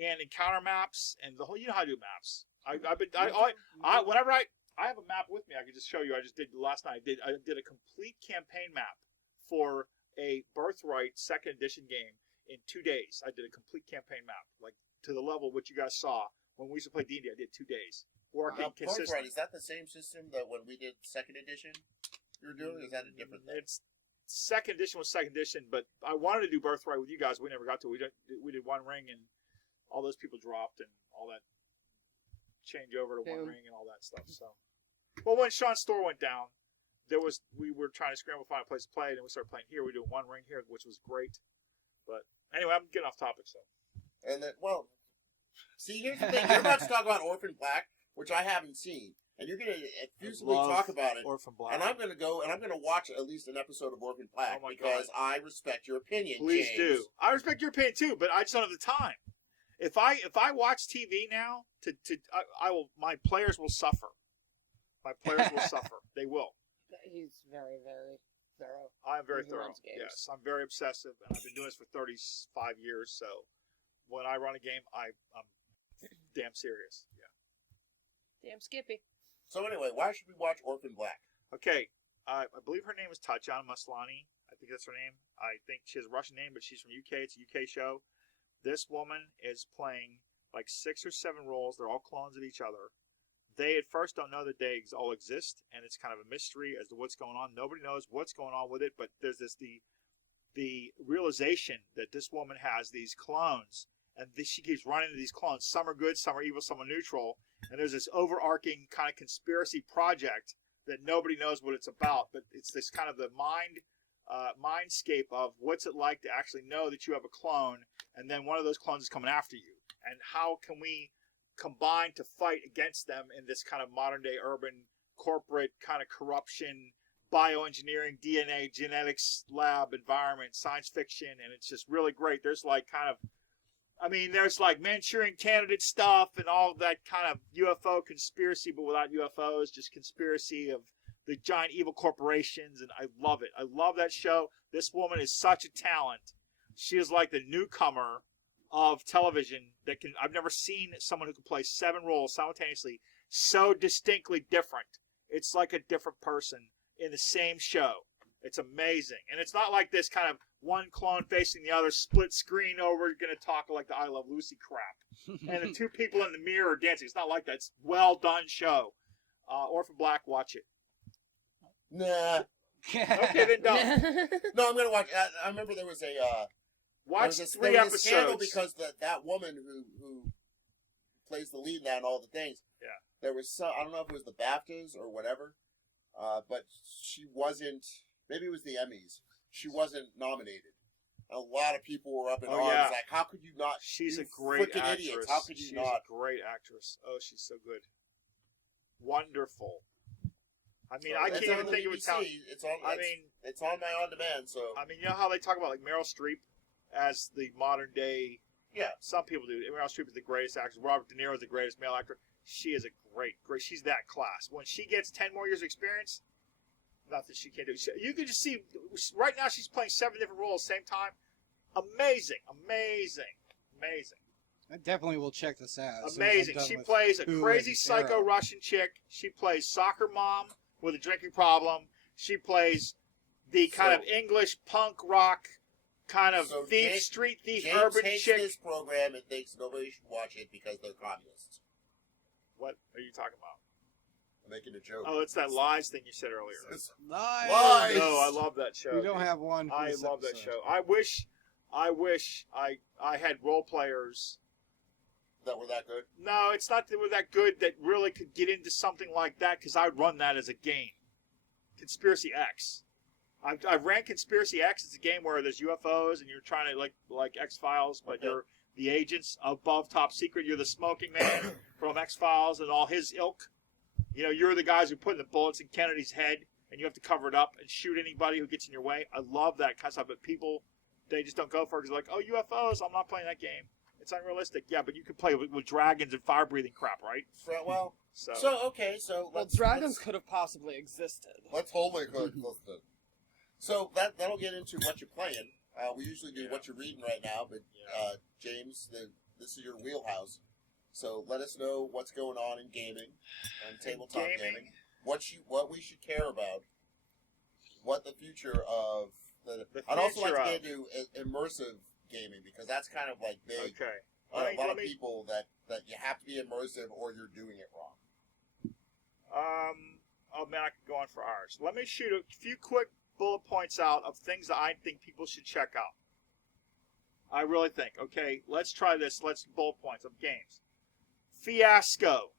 and encounter maps, and the whole. You know how to do maps. Whenever I have a map with me, I could just show you. I just did last night. I did a complete campaign map for a Birthright second edition game in 2 days. I did a complete campaign map, like to the level which you guys saw when we used to play D&D. I did 2 days, working Now, Birthright, consistently. is that the same system that when we did second edition you're doing? Or is that a different thing? It's second edition was second edition, but I wanted to do Birthright with you guys. We never got to. We did One Ring, and all those people dropped, and all that change over to One Boom. Ring and all that stuff. So, well, when Sean's store went down, we were trying to scramble to find a place to play, and then we started playing here. We do One Ring here, which was great. But anyway, I'm getting off topic. So And then, well, see, here's the thing. You're about to talk about Orphan Black, which I haven't seen, and you're going to effusively Love talk about it. Orphan Black. And I'm going to go and I'm going to watch at least an episode of Orphan Black Oh my because I respect your opinion. Please James. do. I respect your opinion too, but I just don't have the time. If I watch TV now, I will. My players will suffer. My players will suffer. They will. He's very, very thorough. I'm very He thorough. loves games. Yes, I'm very obsessive, and I've been doing this for 35 years. So when I run a game, I'm damn serious. Yeah. Damn Skippy. So anyway, why should we watch Orphan Black? Okay. I believe her name is Tatjana Maslany. I think that's her name. I think she has a Russian name, but she's from UK. It's a UK show. This woman is playing like 6 or 7 roles. They're all clones of each other. They at first don't know that they all exist, and it's kind of a mystery as to what's going on. Nobody knows what's going on with it, but there's the realization that this woman has these clones, and she keeps running into these clones. Some are good, some are evil, some are neutral, and there's this overarching kind of conspiracy project that nobody knows what it's about, but it's this kind of the mindscape of what's it like to actually know that you have a clone, and then one of those clones is coming after you, and how can we combine to fight against them in this kind of modern day urban corporate kind of corruption, bioengineering, DNA, genetics lab environment, science fiction, and it's just really great. There's like there's like Manchurian candidate stuff and all that kind of UFO conspiracy, but without UFOs, just conspiracy of the giant evil corporations, and I love it. I love that show. This woman is such a talent. She is like the newcomer of television I've never seen someone who can play 7 roles simultaneously so distinctly different. It's like a different person in the same show. It's amazing. And it's not like this kind of one clone facing the other, split screen over, going to talk like the I Love Lucy crap. And the 2 people in the mirror are dancing. It's not like that. It's well done show. Orphan Black, watch it. Nah. Okay, then don't. No, I'm going to watch. I remember there was a... Watch there was 3 there was a scandal episodes. because that woman who plays the lead in that and all the things. Yeah. There was some, I don't know if it was the BAFTAs or whatever, but she wasn't. Maybe it was the Emmys. She wasn't nominated. A lot of people were up in arms, yeah. like, "How could you not? She's you a great frickin' actress. idiots. How could you she's not?" a great actress. Oh, she's so good. Wonderful. I mean, I It's can't on even the think of a BBC. talent. It's on my on demand. So I mean, you know how they talk about like Meryl Streep as the modern day. yeah, Some people do. Meryl Streep is the greatest actress. Robert De Niro is the greatest male actor. She is a great. She's that class. When she gets 10 more years of experience, nothing she can't do. You can just see right now she's playing 7 different roles at the same time. Amazing. I definitely will check this out. as soon as I'm Amazing. done She with plays a Who crazy and psycho Arrow. Russian chick. She plays soccer mom with a drinking problem. She plays the kind of So- English punk rock kind of So thief, James- street thief, James urban hates chick. this program and thinks nobody should watch it because they're communists. What are you talking about? I'm making a joke. Oh, it's that lies thing you said earlier. Lies. Lies. No, I love that show. We don't have one. for I this love that episode. show. I wish I had role players. That were that good? No, it's not that we're that good that really could get into something like that because I'd run that as a game. Conspiracy X. I've ran Conspiracy X. It's a game where there's UFOs and you're trying to like X-Files, but Okay. you're the agents above top secret. You're the smoking man from X-Files and all his ilk. You know, you're the guys who put the bullets in Kennedy's head and you have to cover it up and shoot anybody who gets in your way. I love that kind of stuff, but people, they just don't go for it because they're like, oh, UFOs, I'm not playing that game. It's unrealistic. Yeah, but you can play with dragons and fire-breathing crap, right? Well, So okay, so Well, let's dragons could have possibly existed. let's hold it good. So that'll get into what you're playing. We usually do what you're reading right now, but James, this is your wheelhouse. So let us know what's going on in gaming and tabletop gaming. What we should care about. What the future of the I'd also like to get into immersive gaming because that's kind of like big. Okay. A lot of people that you have to be immersive or you're doing it wrong. Oh man, I could go on for hours. Let me shoot a few quick bullet points out of things that I think people should check out. I really think. Okay, let's try this. Let's bullet points of games. Fiasco.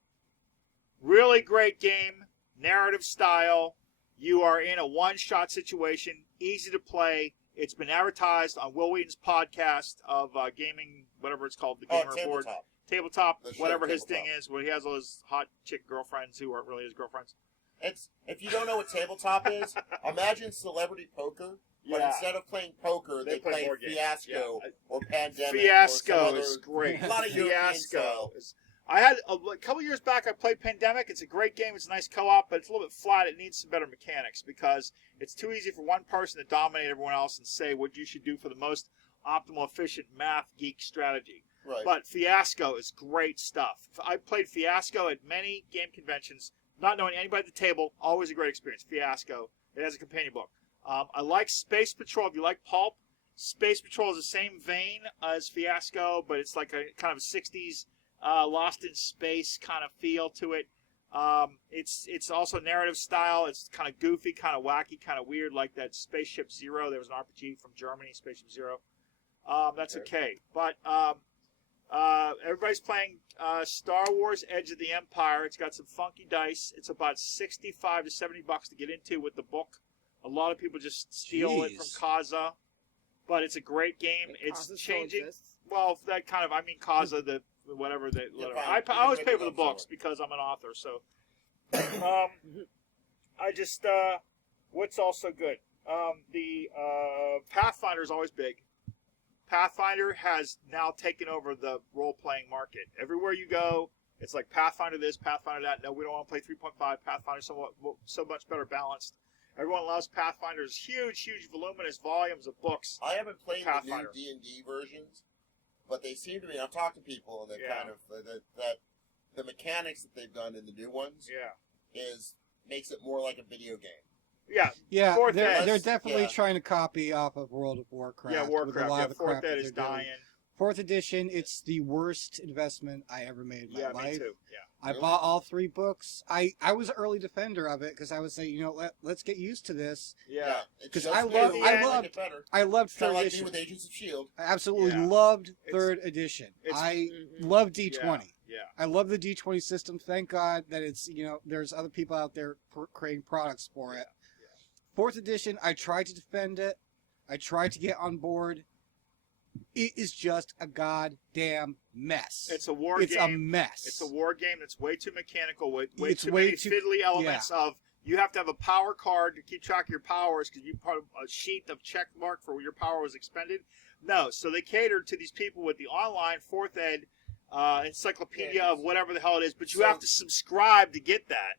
Really great game. Narrative style. You are in a one-shot situation. Easy to play. It's been advertised on Will Wheaton's podcast of gaming, whatever it's called, the Gamer Board. Tabletop, The show whatever his Tabletop. thing is, where he has all his hot chick girlfriends who aren't really his girlfriends. It's if you don't know what tabletop is, imagine celebrity poker, but Yeah. instead of playing poker, they play board games. Fiasco Yeah. or Pandemic. Fiasco or some is other, great. A lot of European Fiasco style. is. I had a couple years back. I played Pandemic. It's a great game. It's a nice co-op, but it's a little bit flat. It needs some better mechanics because it's too easy for one person to dominate everyone else and say what you should do for the most optimal, efficient math geek strategy. Right. But Fiasco is great stuff. I played Fiasco at many game conventions, not knowing anybody at the table. Always a great experience. Fiasco. It has a companion book. I like Space Patrol. If you like pulp, Space Patrol is the same vein as Fiasco, but it's like a kind of 60s Lost in Space kind of feel to it. It's also narrative style. It's kind of goofy, kind of wacky, kind of weird, like that Spaceship Zero. There was an RPG from Germany, Spaceship Zero. That's okay. But everybody's playing Star Wars Edge of the Empire. It's got some funky dice. It's about $65 to $70 to get into with the book. A lot of people just steal it from Jeez. Kaza. But it's a great game. It's Kaza still changing. exists? Well, that kind of, I mean, Kaza, the whatever. fine. I always pay for the books because I'm an author. So, I just, what's also good? The Pathfinder is always big. Pathfinder has now taken over the role-playing market. Everywhere you go, it's like Pathfinder this, Pathfinder that. No, we don't want to play 3.5. Pathfinder's so much better balanced. Everyone loves Pathfinder's huge, voluminous volumes of books. I haven't played Pathfinder. the new D&D versions, but they seem to be. I've talked to people, and they Yeah. kind of that the mechanics that they've done in the new ones Yeah. makes it more like a video game. Yeah. Yeah, Fourth they're Ed. definitely Yeah. trying to copy off of World of Warcraft. Yeah, with a Warcraft. lot Yeah, of the Fourth crap that Ed is they're doing. dying. Fourth edition, it's the worst investment I ever made in my Yeah, life. me too. Yeah. I Really? bought all 3 books. I was an early defender of it because I was saying, let's get used to this. Yeah. It's 'Cause just I good. love- They I make loved- it better. I loved Kind third of like me edition. with Agents of Shield. I absolutely Yeah. loved It's- third edition. it's- I Mhm. love D20. Yeah. I love the D20 system. Thank God that it's, there's other people out there creating products for it. Fourth edition, I tried to defend it. I tried to get on board. It is just a goddamn mess. It's a war It's a game. mess. It's a war game that's way too mechanical, way It's too way many too- fiddly elements of you have to have a power card to keep track of your powers because you put a sheet of check mark for where your power was expended. No, so they catered to these people with the online fourth ed encyclopedia of whatever the hell it is, but you So- have to subscribe to get that.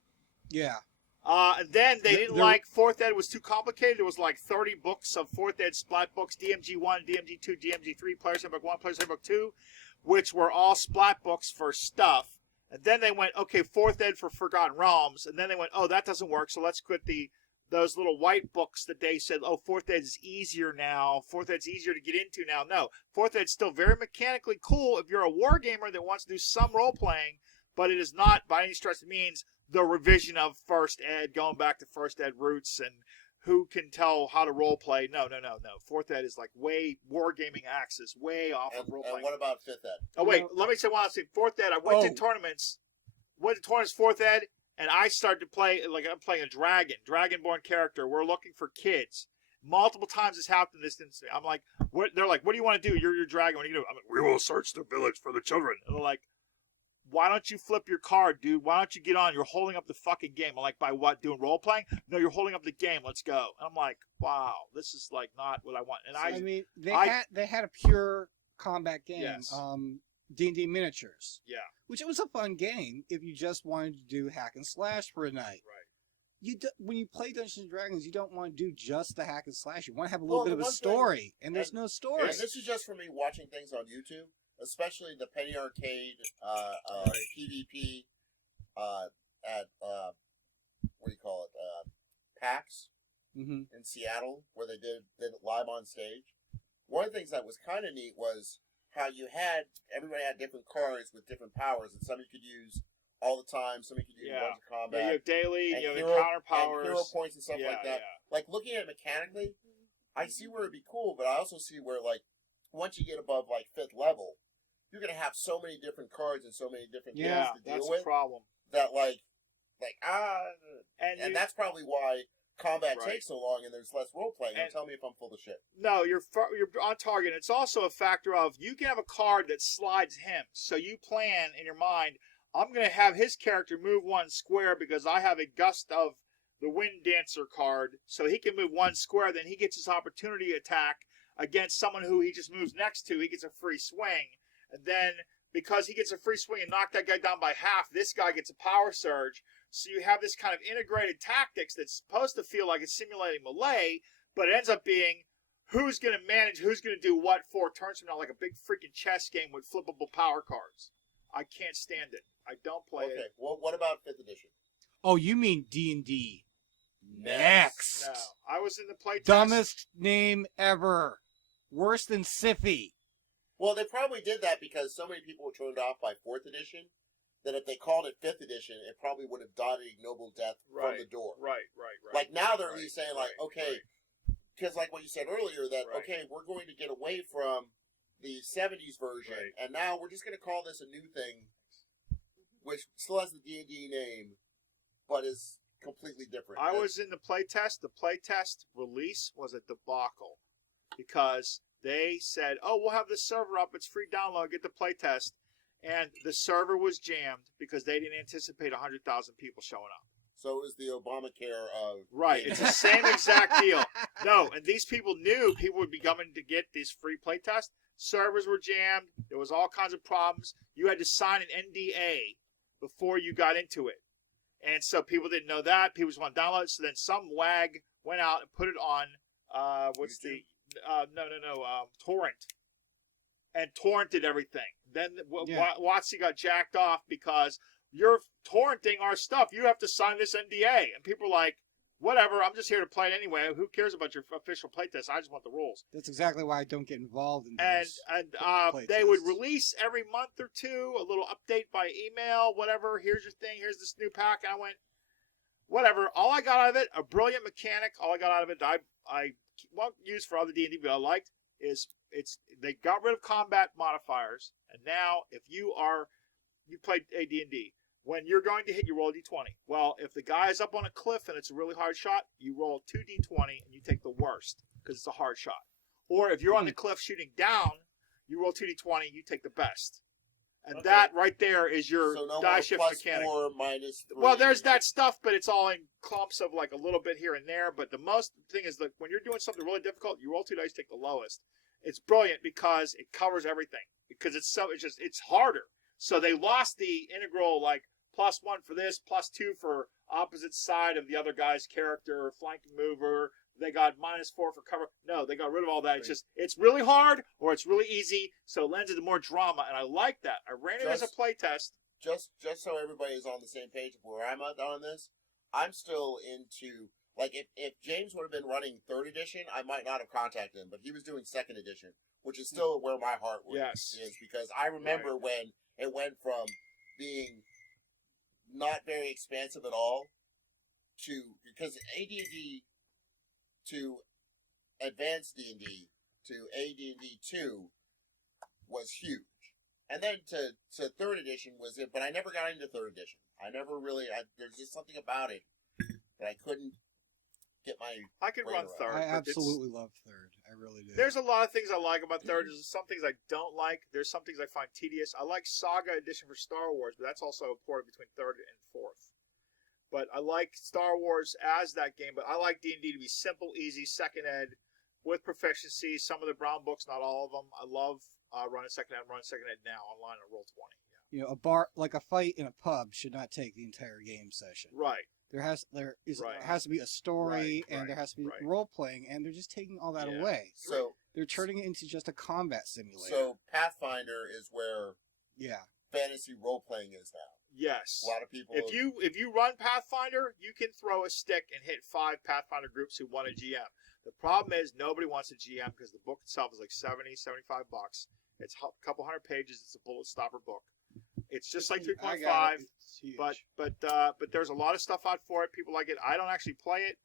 Yeah. And then they The- didn't the- like fourth ed was too complicated. There was like 30 books of fourth ed splat books, DMG1, DMG2, DMG3, Player's Handbook 1, Player's Handbook 2, which were all splat books for stuff. And then they went, okay, fourth ed for Forgotten Realms. And then they went, oh, that doesn't work, so let's quit the those little white books that they said, oh, 4th Ed is easier now. 4th Ed's easier to get into now. No, 4th Ed's still very mechanically cool if you're a war gamer that wants to do some role playing, but it is not by any stretch of the means the revision of 1st Ed, going back to 1st Ed roots and who can tell how to role play. No. 4th Ed is like way wargaming axis, way off of role playing. And what about 5th Ed? Oh, wait, let me say one last thing. 4th Ed, I went to tournaments, 4th Ed, and I started to play, like I'm playing a Dragonborn character. We're looking for kids. Multiple times this happened this instance. I'm like, what? They're like, what do you want to do? You're your dragon. What do you do? I'm like, we will search the village for the children. And they're like, why don't you flip your card, dude? Why don't you get on? You're holding up the fucking game. I'm like, by what? Doing role playing? No, you're holding up the game. Let's go. And I'm like, wow, this is like not what I want. And I mean, they had a pure combat game. Yes. D&D Miniatures. Yeah. Which it was a fun game if you just wanted to do hack and slash for a night. Right. When you play Dungeons and Dragons, you don't want to do just the hack and slash. You want to have a little bit of a story, and there's no story. And this is just for me watching things on YouTube, especially the Penny Arcade PvP at what do you call it? PAX in Seattle, where they did it live on stage. One of the things that was kind of neat was how everybody had different cards with different powers, and some you could use all the time, some you could use once in combat. Yeah, you have daily, you have hero, encounter powers. And hero points and stuff like that. Yeah. Like, looking at it mechanically, I see where it'd be cool, but I also see where, like, once you get above, like, 5th level, you're going to have so many different cards and so many different things to deal that's with. A problem. That, and that's probably why combat takes so long and there's less role playing. And tell me if I'm full of shit. No, you're on target. It's also a factor of you can have a card that slides him. So you plan in your mind, I'm going to have his character move 1 square because I have a Gust of the Wind Dancer card. So he can move 1 square. Then he gets his opportunity attack against someone who he just moves next to. He gets a free swing. And then because he gets a free swing and knock that guy down by half, this guy gets a power surge. So you have this kind of integrated tactics that's supposed to feel like it's simulating melee, but it ends up being who's going to manage, who's going to do what 4 turns from now, like a big freaking chess game with flippable power cards. I can't stand it. I don't play it. Okay, well, what about 5th edition? Oh, you mean D&D. Next. No, I was in the playtest. Dumbest name ever. Worse than Siffy. Well, they probably did that because so many people were turned off by 4th edition that if they called it 5th edition, it probably would have died an ignoble death from the door. Right. Like, now they're at least saying, like, okay, because like what you said earlier, that, okay, we're going to get away from the 70s version, and now we're just going to call this a new thing, which still has the D&D name, but is completely different. I was in the playtest. The playtest release was a debacle because they said, oh, we'll have the server up. It's free download. Get the playtest. And the server was jammed because they didn't anticipate 100,000 people showing up. So it was the Obamacare of... Right. It's the same exact deal. No, and these people knew people would be coming to get this free playtest. Servers were jammed. There was all kinds of problems. You had to sign an NDA before you got into it. And so people didn't know that. People just want to download it. So then some wag went out and put it on, torrent. And torrented everything. Then WotC got jacked off because you're torrenting our stuff. You have to sign this NDA. And people are like, whatever, I'm just here to play it anyway. Who cares about your official playtest? I just want the rules. That's exactly why I don't get involved in those. And they would release every month or two a little update by email, whatever. Here's your thing. Here's this new pack. And I went, whatever. All I got out of it, a brilliant mechanic. All I got out of it, I won't use for other D&D, but I liked, is they got rid of combat modifiers. And now, if you played AD&D, when you're going to hit, you roll a d20. Well, if the guy is up on a cliff and it's a really hard shot, you roll 2d20 and you take the worst because it's a hard shot. Or if you're on the cliff shooting down, you roll 2d20, you take the best. And that right there is your die shift mechanic. 4, -3. Well, there's that stuff, but it's all in clumps of like a little bit here and there. But the most thing is that when you're doing something really difficult, you roll 2 dice, take the lowest. It's brilliant because it covers everything. Because it's harder. So they lost the integral like +1 for this, +2 for opposite side of the other guy's character, flanking mover. They got -4 for cover. No, they got rid of all that. It's really hard or it's really easy, so it lends it to more drama, and I like that. I ran it as a playtest. Just so everybody is on the same page of where I'm at on this, I'm still into like if James would have been running 3rd edition, I might not have contacted him, but he was doing 2nd edition, which is still where my heart Yes. is, because I remember when it went from being not very expansive at all to, because AD&D to Advanced D&D to AD&D 2 was huge. And then to 3rd edition was it, but I never got into 3rd edition. I never really, there's just something about it that I couldn't get my... I could run Right. 3rd. I but absolutely love 3rd. I really do. There's a lot of things I like about 3rd. There's some things I don't like. There's some things I find tedious. I like Saga Edition for Star Wars, but that's also ported between 3rd and 4th. But I like Star Wars as that game, but I like D&D to be simple, easy, 2nd ed, with proficiency. Some of the Brown books, not all of them. I love running 2nd ed. I'm running 2nd ed now online on Roll20. You know, a bar like a fight in a pub should not take the entire game session. Right. There has to be a Right, story, and right, there has to be right. role playing, and they're just taking all that Yeah. away. So They're turning it into just a combat simulator. So Pathfinder is where yeah, fantasy role playing is now. Yes. A lot of people. If you run Pathfinder, you can throw a stick and hit 5 Pathfinder groups who want a GM. The problem is nobody wants a GM because the book itself is like $75. It's a couple hundred pages. It's a bullet stopper book. It's just like I 3.5, got it. It's huge. but there's a lot of stuff out for it. People like it. I don't actually play it,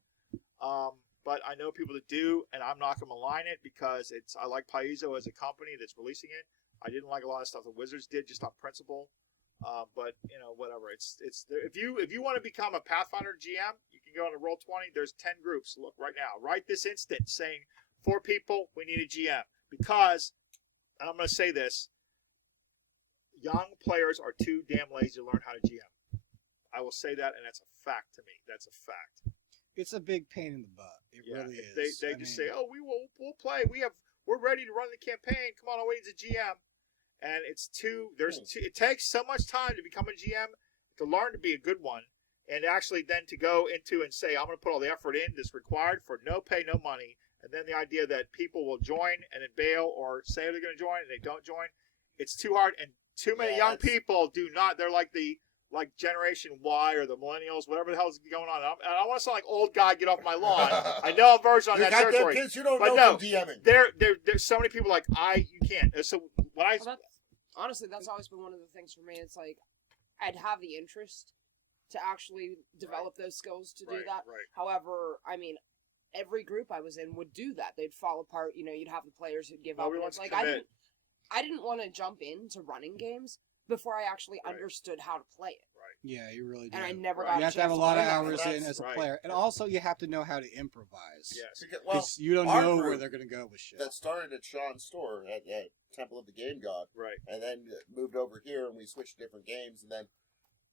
but I know people that do, and I'm not going to malign it because I like Paizo as a company that's releasing it. I didn't like a lot of stuff the Wizards did just on principle. But you know, whatever. It's if you want to become a Pathfinder GM, you can go on to Roll20. There's 10 groups. Look right now, right this instant, saying 4 people. We need a GM because, and I'm going to say this: young players are too damn lazy to learn how to GM. I will say that, and that's a fact to me. That's a fact. It's a big pain in the butt. It really if is. They just say, "Oh, we'll play. We're ready to run the campaign. Come on, all we need is a GM." And it takes so much time to become a GM, to learn to be a good one, and actually then to go into and say, I'm going to put all the effort in that's required for no pay, no money. And then the idea that people will join and then bail or say they're going to join and they don't join. It's too hard. And too many young people do not. They're like Generation Y or the Millennials, whatever the hell's going on. And I want to sound like old guy, get off my lawn. I know I'm verging on that territory. Kids you don't but know no, from DMing. There's so many people like, you can't. So when honestly, that's always been one of the things for me. It's like, I'd have the interest to actually develop those skills to do that. Right. However, I mean, every group I was in would do that. They'd fall apart. You know, you'd have the players who'd give up. Nobody And wants it's to like, commit. I didn't want to jump into running games before I actually understood how to play it. Yeah, you really do. And I never Right. got You a have to have a chance lot of learn that. hours That's in as a right. player, and also you have to know how to improvise. Yes. Because, well, Because you don't our know where group they're going to go with shit. that started at Sean's store at Temple of the Game God, Right. and then moved over here, and we switched different games, and then,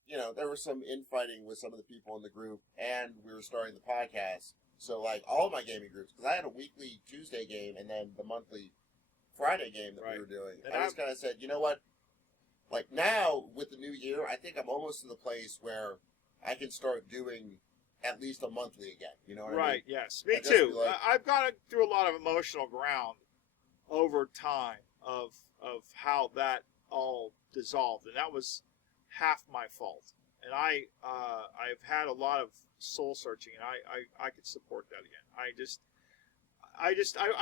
you know, there was some infighting with some of the people in the group, and we were starting the podcast. So, like, all of my gaming groups, because I had a weekly Tuesday game, and then the monthly Friday game that we were doing. And I just kind of said, you know what? Like, now, with the new year, I think I'm almost to the place where I can start doing at least a monthly again. You know what I mean? Right, yes. Me I just too. feel like- I've gone through a lot of emotional ground over time of how that all dissolved, and that was half my fault. And I've had a lot of soul searching, and I could support that again. I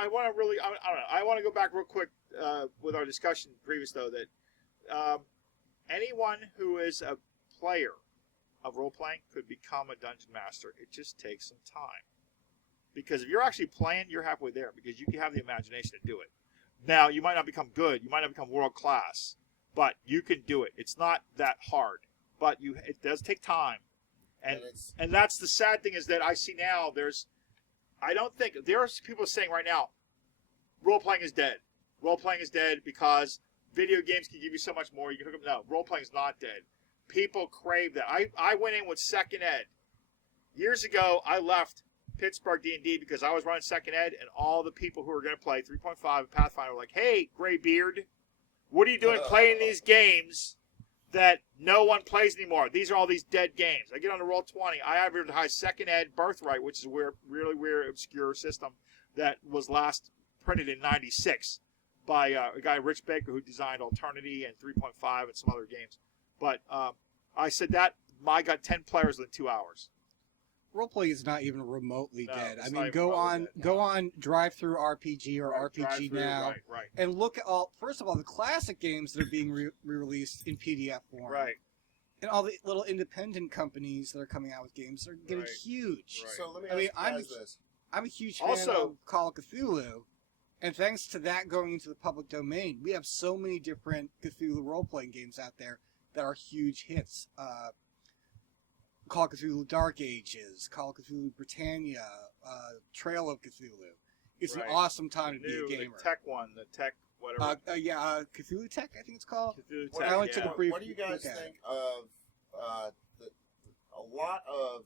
want to really, I don't know. I want to go back real quick with our discussion previous, though, that anyone who is a player of role-playing could become a dungeon master. It just takes some time. Because if you're actually playing, you're halfway there, because you can have the imagination to do it. Now, you might not become good. You might not become world-class, but you can do it. It's not that hard, but it does take time. And that's the sad thing, is that I see now I don't think, there are people saying right now, role-playing is dead. Role-playing is dead because video games can give you so much more. You can hook up. No, role-playing is not dead. People crave that. I went in with 2nd ed. Years ago, I left Pittsburgh D&D because I was running 2nd ed, and all the people who were going to play 3.5 and Pathfinder were like, hey, Graybeard, what are you doing playing these games that no one plays anymore? These are all these dead games. I get on the Roll20. I advertise 2nd ed Birthright, which is a really weird, obscure system that was last printed in 96 by a guy, Rich Baker, who designed Alternity and 3.5 and some other games. But I said that I got 10 players within 2 hours. Roleplay is not even remotely No, dead. it's I not mean, even go remotely on, dead, go no. on Drive-Through RPG or Right, RPG drive-through, Now, Right. and look at all. First of all, the classic games that are being re-released in PDF form, Right. and all the little independent companies that are coming out with games are getting Right. huge. Right. So let me I ask mean, you guys this. I'm a huge fan Also- of Call of Cthulhu, and thanks to that going into the public domain, we have so many different Cthulhu role-playing games out there that are huge hits. Call of Cthulhu Dark Ages, Call of Cthulhu Britannia, Trail of Cthulhu. It's Right. an awesome time to New, be a gamer. the tech one, the tech whatever. Cthulhu Tech, I think it's called. Cthulhu What, Tech, I only yeah. took a brief what do you guys look at it. think of a lot of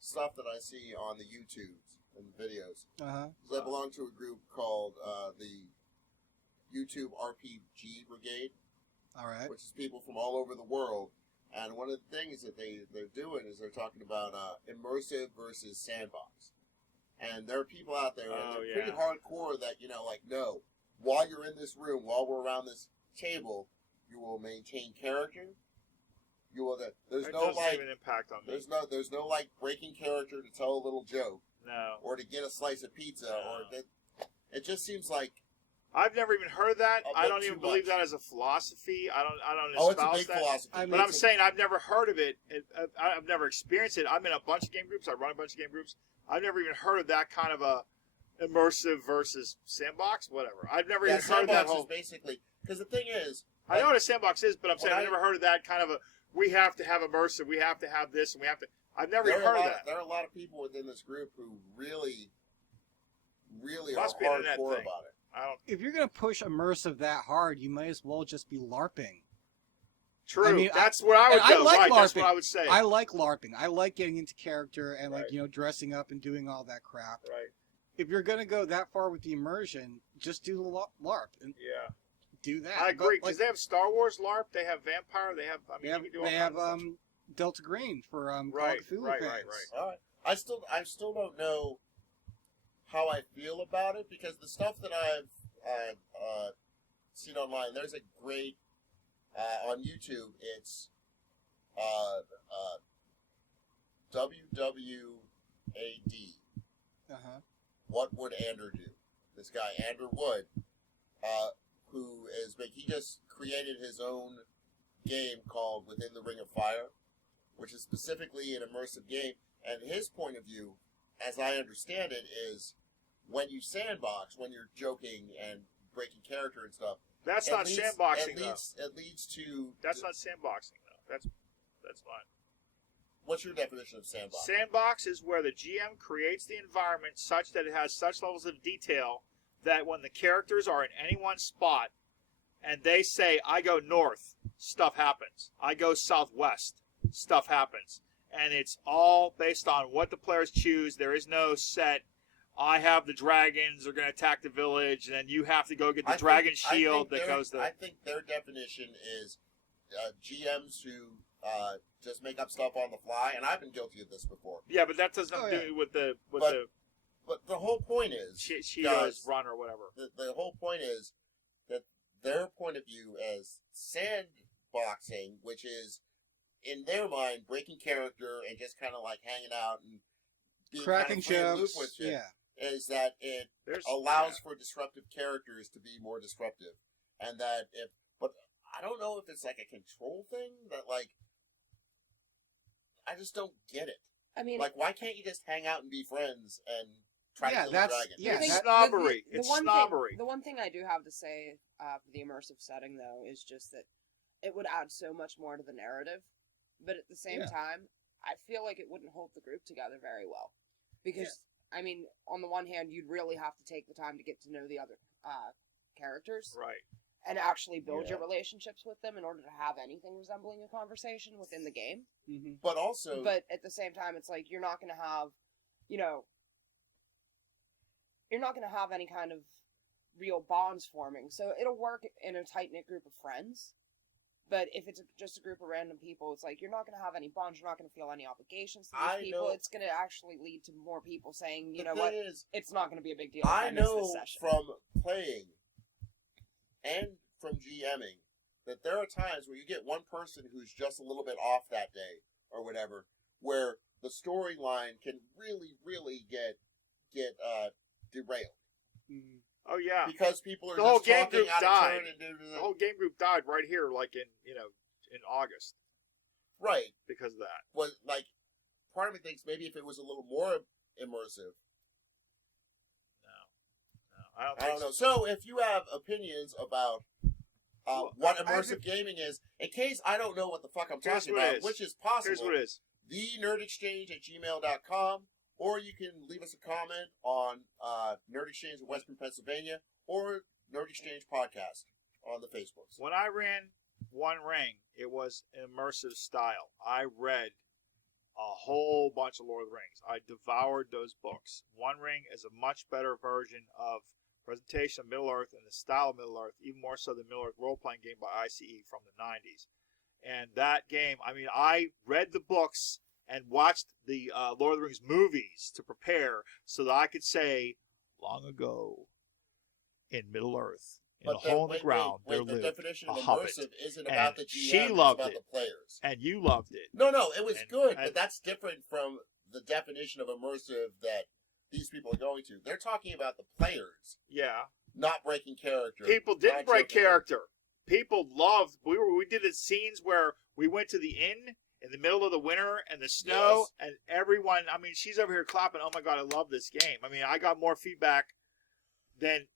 stuff that I see on the YouTubes and videos? Uh-huh. 'Cause I belong to a group called the YouTube RPG Brigade, All right. which is people from all over the world. And one of the things that they're doing is they're talking about immersive versus sandbox. And there are people out there, and Oh, they're yeah. pretty hardcore that, like, no, while you're in this room, while we're around this table, you will maintain character. You will. There's It no doesn't like. have an impact on me. There's no like breaking character to tell a little joke No. or to get a slice of pizza or that. It just seems like I've never even heard that. A I bit don't too even believe much. that as a philosophy. I don't it's a espouse big that. philosophy. I mean, But I'm It's a- saying I've never heard of it. I've never experienced it. I'm in a bunch of game groups. I run a bunch of game groups. I've never even heard of that kind of a immersive versus sandbox. Whatever. I've never yeah, even heard of that sandbox whole. is basically because the thing is, I know what a sandbox is, but I'm saying When I've never heard of that kind of a. We have to have immersive. We have to have this, and we have to. I've never there even are heard a of lot, that. there are a lot of people within this group who really Must are be an internet hardcore thing. about it. I don't. If you're gonna push immersive that hard, you might as well just be LARPing. True. I mean, that's where I would and I go. like Right. That's LARPing. what I would say. I like LARPing. I like getting into character and Right. dressing up and doing all that crap. Right. If you're gonna go that far with the immersion, just do the LARP and Yeah. do that. I agree But, because they have Star Wars LARP. They have Vampire. They have. I mean, they have, you can do all they have kinds of stuff. Delta Green for Call Right, of Cthulhu right, fans. right. All right. I still don't know how I feel about it because the stuff that I've seen online, there's a great on YouTube. It's WWAD. Uh-huh. What would Andrew do? This guy Andrew Wood, who is he just created his own game called Within the Ring of Fire, which is specifically an immersive game. And his point of view, as I understand it, is when you sandbox, when you're joking and breaking character and stuff. That's it not leads- sandboxing, It leads to. That's not sandboxing, though. That's fine. What's your definition of sandbox? Sandbox is where the GM creates the environment such that it has such levels of detail that when the characters are in any one spot and they say, I go north, stuff happens. I go southwest, stuff happens. And it's all based on what the players choose. There is no set, I have the dragons, they're going to attack the village, and then you have to go get the dragon shield that goes the... I think their definition is GMs who just make up stuff on the fly, and I've been guilty of this before. Yeah, but that doesn't Oh, do yeah. with the But the whole point is, Cheeto's guys, run or whatever. the whole point is that their point of view as sandboxing, which is in their mind breaking character and just kind of like hanging out and being Cracking kind of free and loose jokes. with you, Yeah. is that it There's allows for disruptive characters to be more disruptive, and that but I don't know if it's like a control thing that like I just don't get it. I mean, Like, why can't you just hang out and be friends and try Yeah, to kill that's- the dragon? yeah, It's that- snobbery. It's one snobbery. Thing, the one thing I do have to say for the immersive setting, though, is just that it would add so much more to the narrative. But at the same Yeah. time, I feel like it wouldn't hold the group together very well. Because, I mean, on the one hand, you'd really have to take the time to get to know the other characters Right. and actually build Yeah. your relationships with them in order to have anything resembling a conversation within the game. Mm-hmm. But also, But at the same time, it's like you're not going to have, you're not going to have any kind of real bonds forming. So it'll work in a tight knit group of friends. But if it's just a group of random people, it's like you're not going to have any bonds. You're not going to feel any obligations to these I people. know- it's going to actually lead to more people saying, you the know thing what, is, it's not going to be a big deal. If I miss know this session. from playing and from GMing that there are times where you get one person who's just a little bit off that day or whatever, where the storyline can really get derailed Oh yeah. because people are The whole just game talking group out died. of turn and The whole game group died right here, like in August right. because of that. Was like part of me thinks maybe if it was a little more immersive. No, I don't know. So if you have opinions about what immersive gaming is, in case I don't know what the fuck I'm Here's talking what it about, is. which is Here's possible, what it is. thenerdexchange@gmail.com, or you can leave us a comment on Nerd Exchange in Western Pennsylvania, or Nerd Exchange Podcast on the Facebooks. When I ran One Ring, it was an immersive style. I read a whole bunch of Lord of the Rings. I devoured those books. One Ring is a much better version of presentation of Middle-earth and the style of Middle-earth, even more so than Middle-earth role-playing game by ICE from the 90s. And that game, I mean, I read the books and watched the Lord of the Rings movies to prepare so that I could say, long ago, in Middle-earth, in a hole in the ground, there the lived definition a of hobbit. immersive isn't And about the GM, she it's loved about it. the players. And you loved it. No, it was And- good, and- but that's different from the definition of immersive that these people are going to. They're talking about the players, Yeah. not breaking character. People didn't Not break joking. character. People loved. We did the scenes where we went to the inn in the middle of the winter and the snow, Yes. and everyone. I mean, she's over here clapping. Oh my god, I love this game. I mean, I got more feedback than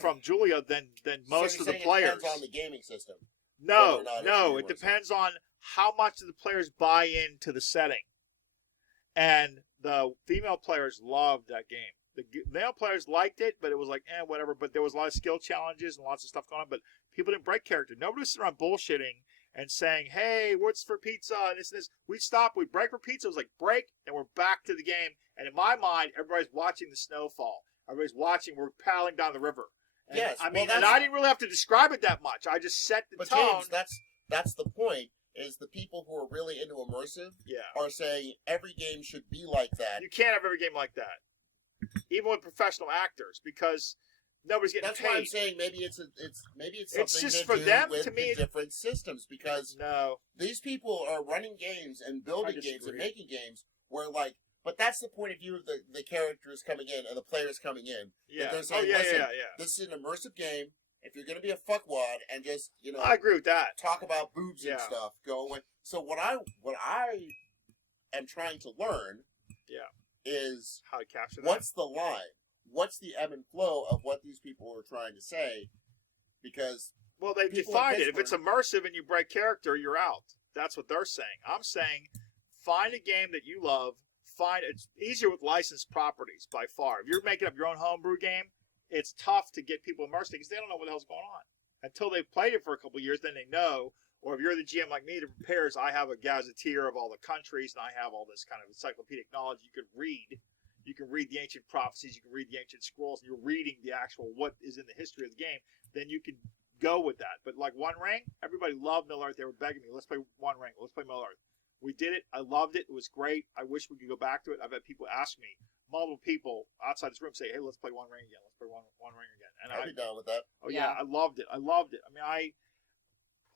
from Julia than most So of you're the saying players. It depends on the gaming system. No, whether or not it's no, it immersive. depends on how much of the players buy into the setting. And the female players loved that game. The male players liked it, but it was like, whatever. But there was a lot of skill challenges and lots of stuff going on. But people didn't break character. Nobody was sitting around bullshitting and saying, hey, what's for pizza? And this and this. We'd stop, we'd break for pizza. It was like, break, and we're back to the game. And in my mind, everybody's watching the snowfall. Everybody's watching, we're paddling down the river. And, Yes, I well, mean, that's- and I didn't really have to describe it that much. I just set the But tone. James, that's the point. Is the people who are really into immersive Yeah. are saying every game should be like that. You can't have every game like that. Even with professional actors, because nobody's getting That's paid. why I'm saying maybe it's something It's just to for do them, with to me, the different systems, because No. these people are running games and I building games and disagree. making games where but that's the point of view of the characters coming in and the players coming in. Yeah. they're Oh, saying, yeah, listen, yeah, yeah. This is an immersive game. If you're going to be a fuckwad and just I agree with that. talk about boobs and Yeah. stuff, go away. So what I am trying to learn, Yeah. is How to capture that. what's the line? What's the ebb and flow of what these people are trying to say? Because Well, they people in defined it. If it's Pittsburgh- immersive and you break character, you're out. That's what they're saying. I'm saying find a game that you love. It's easier with licensed properties by far. If you're making up your own homebrew game, it's tough to get people immersed because they don't know what the hell's going on. Until they've played it for a couple of years, then they know. Or if you're the GM like me that prepares, I have a gazetteer of all the countries and I have all this kind of encyclopedic knowledge you can read. You can read the ancient prophecies, you can read the ancient scrolls, and you're reading the actual what is in the history of the game. Then you can go with that. But like One Ring, everybody loved Middle Earth. They were begging me, let's play One Ring, let's play Middle Earth. We did it. I loved it. It was great. I wish we could go back to it. I've had people ask me, multiple people outside this room say, hey, let's play One Ring again. Let's play One Ring again. And I'd be down with that. oh yeah, I loved it. I loved it. I mean,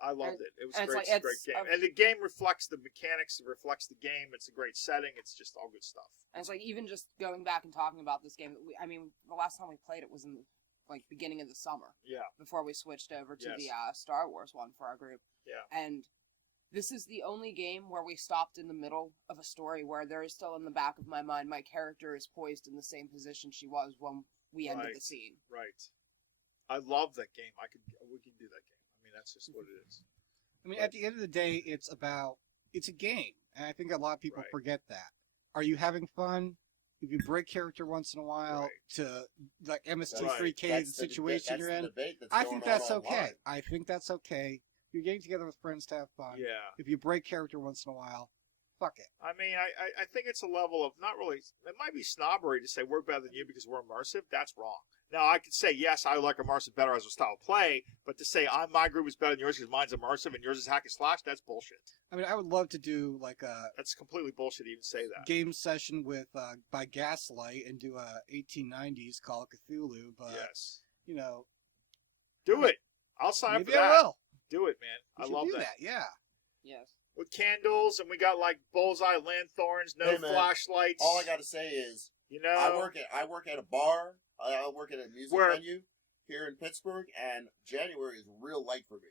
I loved it. It was and great. it's It's like- a great it's game. a- And the game reflects the mechanics. It reflects the game. It's a great setting. It's just all good stuff. And it's like even just going back and talking about this game. I mean, the last time we played it was in like beginning of the summer Yeah. before we switched over to Yes. the Star Wars one for our group. Yeah. And this is the only game where we stopped in the middle of a story where there is still in the back of my mind my character is poised in the same position she was when we ended Right. the scene. Right. I love that game. We could do that game. I mean, that's just what it is. I mean, at the end of the day, it's a game, and I think a lot of people Right. forget that. Are you having fun? If you break character once in a while Right. to like Right. MST3K, the That's situation you're in, debate that's I going think that's on okay. online. I think that's okay. You're getting together with friends to have fun. Yeah. If you break character once in a while, fuck it. I mean, I think it's a level of not really. It might be snobbery to say we're better than you because we're immersive. That's wrong. Now I could say yes, I like immersive better as a style of play, but to say my group is better than yours because mine's immersive and yours is hack and slash, that's bullshit. I mean, I would love to do like a That's completely bullshit to even say that. game session with by Gaslight and do a 1890s Call of Cthulhu, but Yes. you know, Do it. I'll sign up maybe for that. I will. Do it, man. We I should love do that. Yeah. Yes. with candles, and we got like bullseye lanthorns, no Hey, man, flashlights. All I gotta say is, you know, I work at a bar. I work at a music Where- venue here in Pittsburgh, and January is real light for me.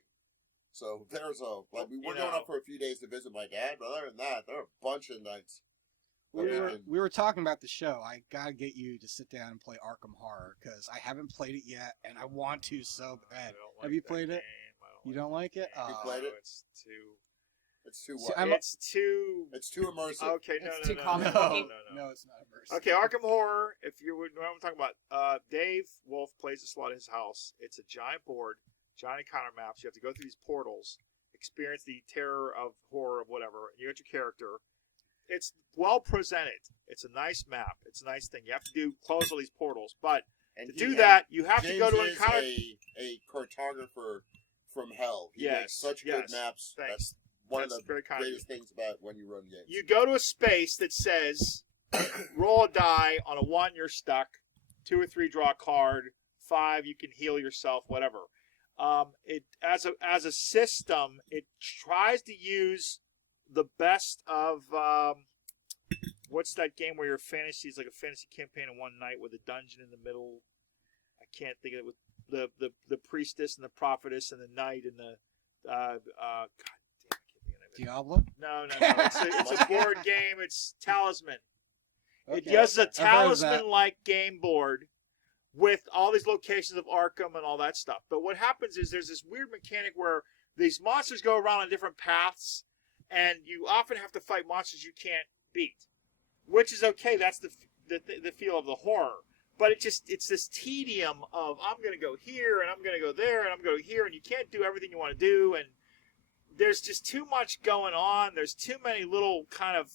So there's we're going up for a few days to visit my dad, but other than that, there are a bunch of nights. We were talking about the show. I gotta get you to sit down and play Arkham Horror because I haven't played it yet, and I want to so bad. Have you played it? You don't like it? You played it? It's too. It's too See, what? It's too immersive. Okay, no, It's no, too no, comic no, booky. no. No, it's not immersive. Okay, Arkham Horror. If you would know what I'm talking about, Dave Wolf plays the slot in his house. It's a giant board, giant encounter maps. You have to go through these portals, experience the terror of horror of whatever. You got your character. It's well presented. It's a nice map. It's a nice thing. You have to close all these portals, but And to he- do and that, you have to James go to an is encounter. a cartographer from hell. He Yes, makes such yes. good maps. Thanks. That's one That's of the very kind of you. greatest things about when you run games. You go to a space that says, roll a die. On a 1, you're stuck. 2 or 3, draw a card. 5, you can heal yourself. Whatever. It as a system, it tries to use the best of what's that game where your fantasy is like a fantasy campaign in one night with a dungeon in the middle. I can't think of it, with the priestess and the prophetess and the knight and the God damn, I can't think of it. Diablo? No. It's a board game. It's Talisman. It Okay. uses a I've heard of that. Talisman-like game board with all these locations of Arkham and all that stuff. But what happens is there's this weird mechanic where these monsters go around on different paths, and you often have to fight monsters you can't beat, which is okay. That's the feel of the horror. But it's this tedium of I'm going to go here and I'm going to go there and I'm going to go here, and you can't do everything you want to do, and there's just too much going on. There's too many little kind of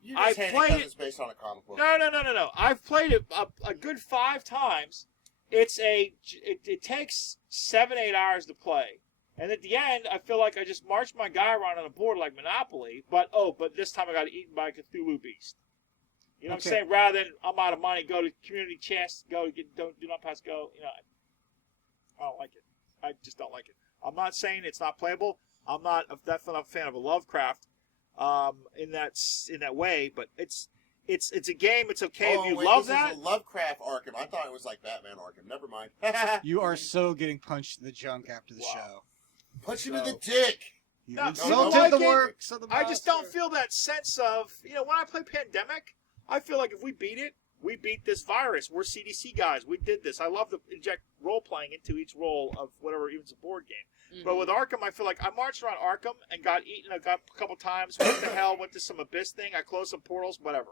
You just I hate it played 'cause it- it's based on a comic book. No. I've played it a good 5 times. It takes 7-8 hours to play, and at the end, I feel like I just marched my guy around on a board like Monopoly. But this time I got eaten by a Cthulhu beast. You know what I'm Okay. saying? Rather than I'm out of money, go to community chest, do not pass go. You know, I don't like it. I just don't like it. I'm not saying it's not playable. I'm not definitely not a fan of a Lovecraft in that way, but it's a game. It's okay if you wait, love this that. is a Lovecraft Arkham. I thought it was like Batman Arkham. Never mind. You are so getting punched in the junk after the Wow. show. Punch him in the dick. You No, insulted no, the I get- works of the I just don't master. feel that sense of, when I play Pandemic, I feel like if we beat it, we beat this virus. We're CDC guys. We did this. I love to inject role-playing into each role of whatever, even it's a board game. But with Arkham, I feel like I marched around Arkham and got eaten a couple times. What the hell? Went to some abyss thing. I closed some portals. Whatever.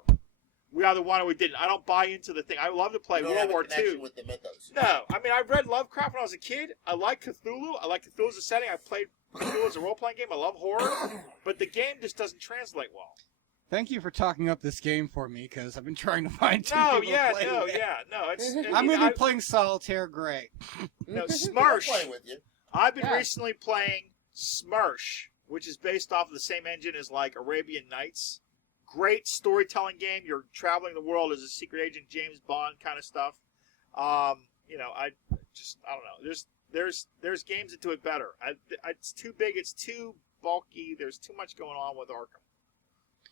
We either won or we didn't. I don't buy into the thing. I love to play You don't World have a War connection II. with the mythos. No, I mean I read Lovecraft when I was a kid. I like Cthulhu. I like Cthulhu as a setting. I played Cthulhu as a role-playing game. I love horror, but the game just doesn't translate well. Thank you for talking up this game for me, because I've been trying to find two No, people yeah, to play no, with. yeah, no. It's I'm going to be playing Solitaire Great. no I'm Smersh. playing with you. I've been Yeah. recently playing Smersh, which is based off of the same engine as like Arabian Nights. Great storytelling game. You're traveling the world as a secret agent, James Bond kind of stuff. I don't know. There's games that do it better. It's too big. It's too bulky. There's too much going on with Arkham.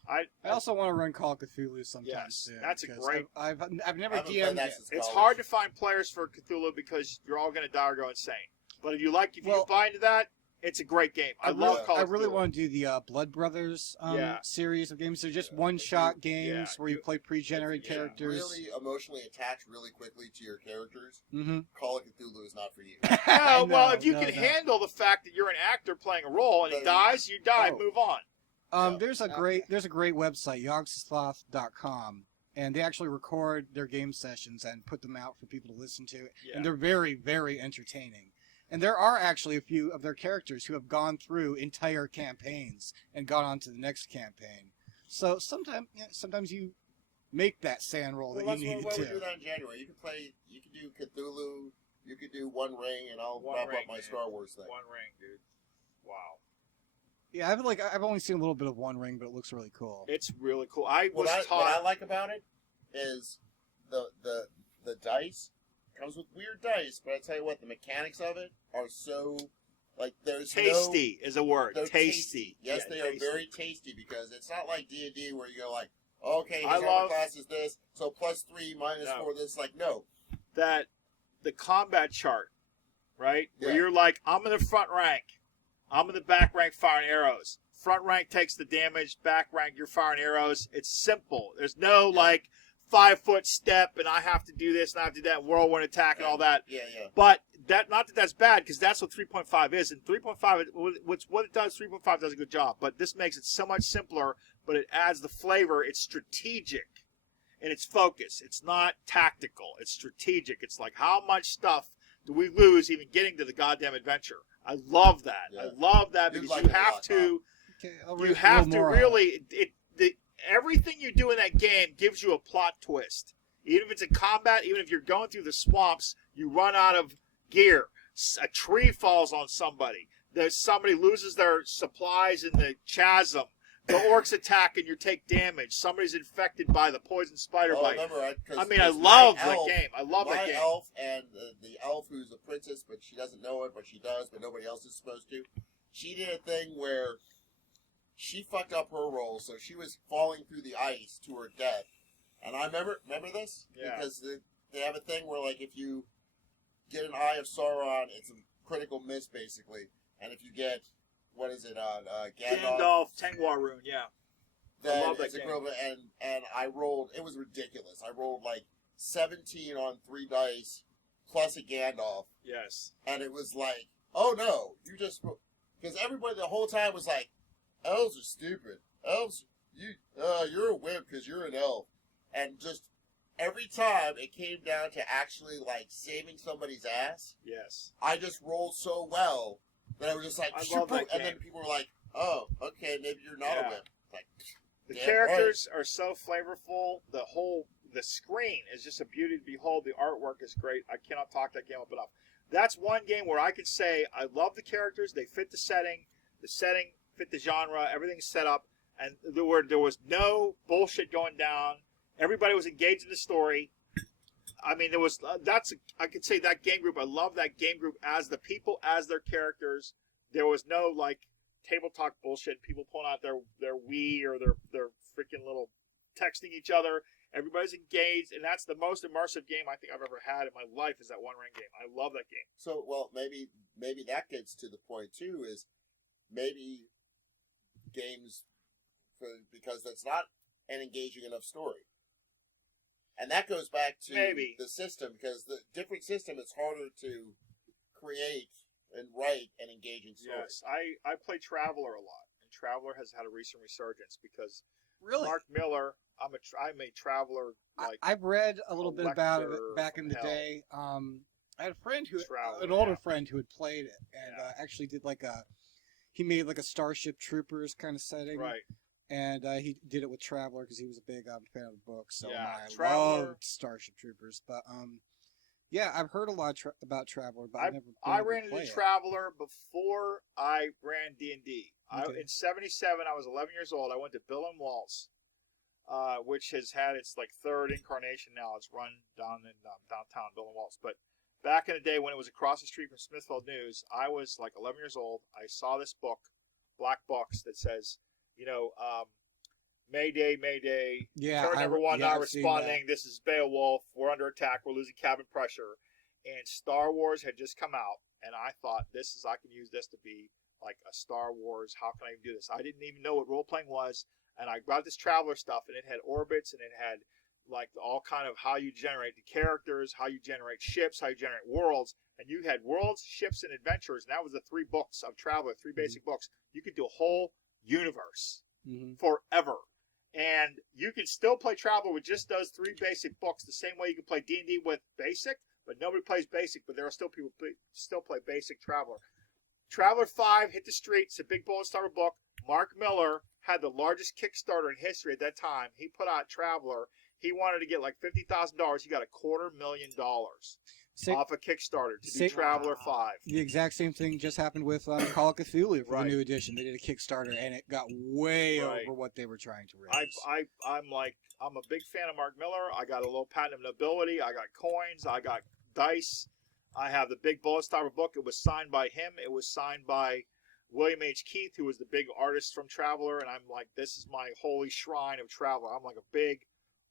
I also want to run Call of Cthulhu sometime Yes, soon. that's a 'cause great- I've never I haven't played DM'd that it. since It's college. hard to find players for Cthulhu because you're all going to die or go insane. But if you Well- buy into that, it's a great game. I love Call I of really Cthulhu. want to do the Blood Brothers Yeah. series of games. They're just one-shot games yeah, where you you- play pre-generated yeah, characters. Really emotionally attached really quickly to your characters. Mm-hmm. Call of Cthulhu is not for you. No, well, if you can handle the fact that you're an actor playing a role and he Then- dies, you die. Oh. Move on. Yeah. There's a great website, yogsloth.com, and they actually record their game sessions and put them out for people to listen to, Yeah. and they're very, very entertaining. And there are actually a few of their characters who have gone through entire campaigns and gone on to the next campaign. So sometimes you make that sand roll Well, that that's you needed why we to. do that in January. You can do Cthulhu, you could do One Ring, and I'll One wrap Ring, up my man. Star Wars thing. One ring, dude. Wow. Yeah, I've only seen a little bit of One Ring, but it looks really cool. It's really cool. I was What I taught. like about it is the dice comes with weird dice, but I tell you what, the mechanics of it are so Like there's Tasty is a word. They're Tasty. Yes, Yeah, they are tasty. very tasty because it's not like D&D where you go like, okay, his I armor love- class is this, so +3, -4, this. Like, no. That the combat chart, right? Where Yeah. you're like, I'm in the front rank. I'm in the back rank firing arrows. Front rank takes the damage. Back rank, you're firing arrows. It's simple. There's no like 5-foot step and I have to do this and I have to do that whirlwind attack and all that. Yeah, yeah. But not that that's bad because that's what 3.5 is. And 3.5, what it does, 3.5 does a good job. But this makes it so much simpler, but it adds the flavor. It's strategic and it's focused. It's not tactical. It's strategic. It's like how much stuff do we lose even getting to the goddamn adventure? I love that. Yeah. I love that You'd because like you it a have lot, to. Okay, I'll You read a have little to more on it. really everything you do in that game gives you a plot twist. Even if it's in combat, even if you're going through the swamps, you run out of gear. A tree falls on somebody. There's somebody loses their supplies in the chasm. The orcs attack and you take damage. Somebody's infected by the poison spider Oh, I bite. remember, I mean, I love that game. I love my that game. elf and the elf who's a princess, but she doesn't know it, but she does, but nobody else is supposed to. She did a thing where she fucked up her roll, so she was falling through the ice to her death. And I remember this? Yeah. Because they have a thing where, like, if you get an Eye of Sauron, it's a critical miss, basically. And if you get, what is it, Gandalf, Tengwar Rune, yeah. then love that it's a game. critical, and I rolled, it was ridiculous. I rolled, like, 17 on 3 dice, plus a Gandalf. Yes. And it was like, oh no, you just, because everybody the whole time was like, elves are stupid. Elves, you're a wimp because you're an elf. And just every time it came down to actually like saving somebody's ass, Yes. I just rolled so well that I was just like, I shoot, love that and then game. people were like, oh, okay, maybe you're not Yeah. a wimp. Like, The yeah, characters are so flavorful. The screen is just a beauty to behold. The artwork is great. I cannot talk that game up enough. That's one game where I could say I love the characters. They fit the setting. The setting fit the genre. Everything's set up, and there was no bullshit going down. Everybody was engaged in the story. I mean, there was I could say that game group. I love that game group as the people, as their characters. There was no like table talk bullshit. People pulling out their Wii or their freaking little texting each other. Everybody's engaged, and that's the most immersive game I think I've ever had in my life. Is that One Ring game? I love that game. So, well, maybe that gets to the point too. Is maybe games because that's not an engaging enough story, and that goes back to Maybe. the system because the different system it's harder to create and write an engaging story. Yes, I play Traveler a lot, and Traveler has had a recent resurgence because Really? Mark Miller. I'm a Traveler like I've read a little bit about it Elector back in from the hell. day. I had a friend Traveler, an older yeah. friend who had played it and Yeah. actually did he made like a Starship Troopers kind of setting. right. And he did it with Traveler because he was a big fan of the book. So Yeah, I Traveler- loved Starship Troopers. But yeah, I've heard a lot about Traveler, but I- I've never been I able to ran play into it. Traveler before I ran D&D. Okay. In '77, I was 11 years old. I went to Bill and Waltz, which has had its like third incarnation now. It's run down in downtown Bill and Waltz. But back in the day when it was across the street from Smithfield News, I was like 11 years old. I saw this book, black box, that says, Mayday, Mayday. Yeah, Turret number one not I've seen responding. This is Beowulf. We're under attack. We're losing cabin pressure. And Star Wars had just come out, and I thought, I can use this to be like a Star Wars. How can I even do this? I didn't even know what role playing was, and I grabbed this Traveler stuff, and it had orbits, and it had like all kind of how you generate the characters, how you generate ships, how you generate worlds, and you had worlds, ships, and adventures, and that was the 3 books of Traveler, 3 basic books. You could do a whole universe Mhm. forever. And you can still play Traveler with just those 3 basic books the same way you can play D&D with basic, but nobody plays basic, but there are still people who still play basic Traveler. Traveler 5 hit the streets, a big bullet starter book. Mark Miller had the largest Kickstarter in history at that time. He put out Traveler. He wanted to get like $50,000. He got $250,000 Sa- off a Kickstarter to do Sa- Traveler 5. The exact same thing just happened with Call of Cthulhu for Right. the new edition. They did a Kickstarter and it got way Right. over what they were trying to raise. I'm a big fan of Mark Miller. I got a little patent of nobility. I got coins. I got dice. I have the Big Bullet Stopper book. It was signed by him. It was signed by William H. Keith, who was the big artist from Traveler. And I'm like, this is my holy shrine of Traveler. I'm like a big,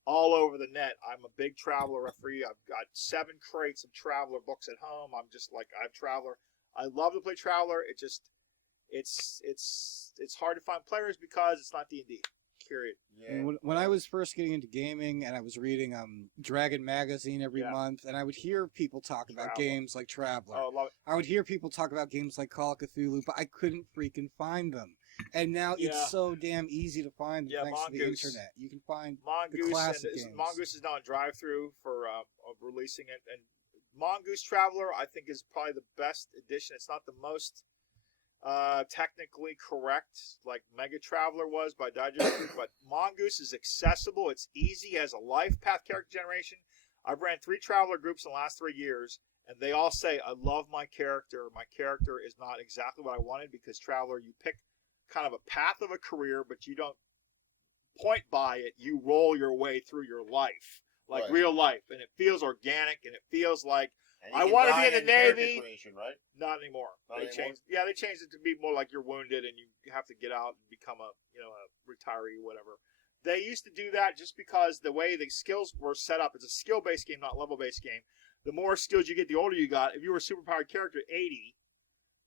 all over the net. I'm a big Traveler referee. I've got 7 crates of Traveler books at home. I'm just like, I have Traveler. I love to play Traveler. It just, it's hard to find players because it's not D&D. Period. Yeah. And when I was first getting into gaming, and I was reading Dragon Magazine every month, and I would hear people talk about Traveler. games like Traveler. Oh, I love it. I would hear people talk about games like Call of Cthulhu, but I couldn't freaking find them. And now Yeah. it's so damn easy to find them Yeah, thanks to the Mongoose. internet. You can find Mongoose, classic and games. Mongoose is now on drive-through for releasing it, and Mongoose Traveler I think is probably the best edition. It's not the most technically correct like Mega Traveler was by Digest Group, but Mongoose is accessible. It's easy, has a life path character generation. I've ran 3 Traveler groups in the last 3 years, and they all say, I love my character. My character is not exactly what I wanted, because Traveler, you pick kind of a path of a career, but you don't point by it. You roll your way through your life, like Right. real life, and it feels organic, and it feels like And you I can wanna die be in the character Navy. creation, right? not anymore. Not They anymore? changed. Yeah, they changed it to be more like you're wounded and you have to get out and become a retiree, whatever. They used to do that just because the way the skills were set up. It's a skill-based game, not level-based game. The more skills you get, the older you got. If you were a superpowered character at 80,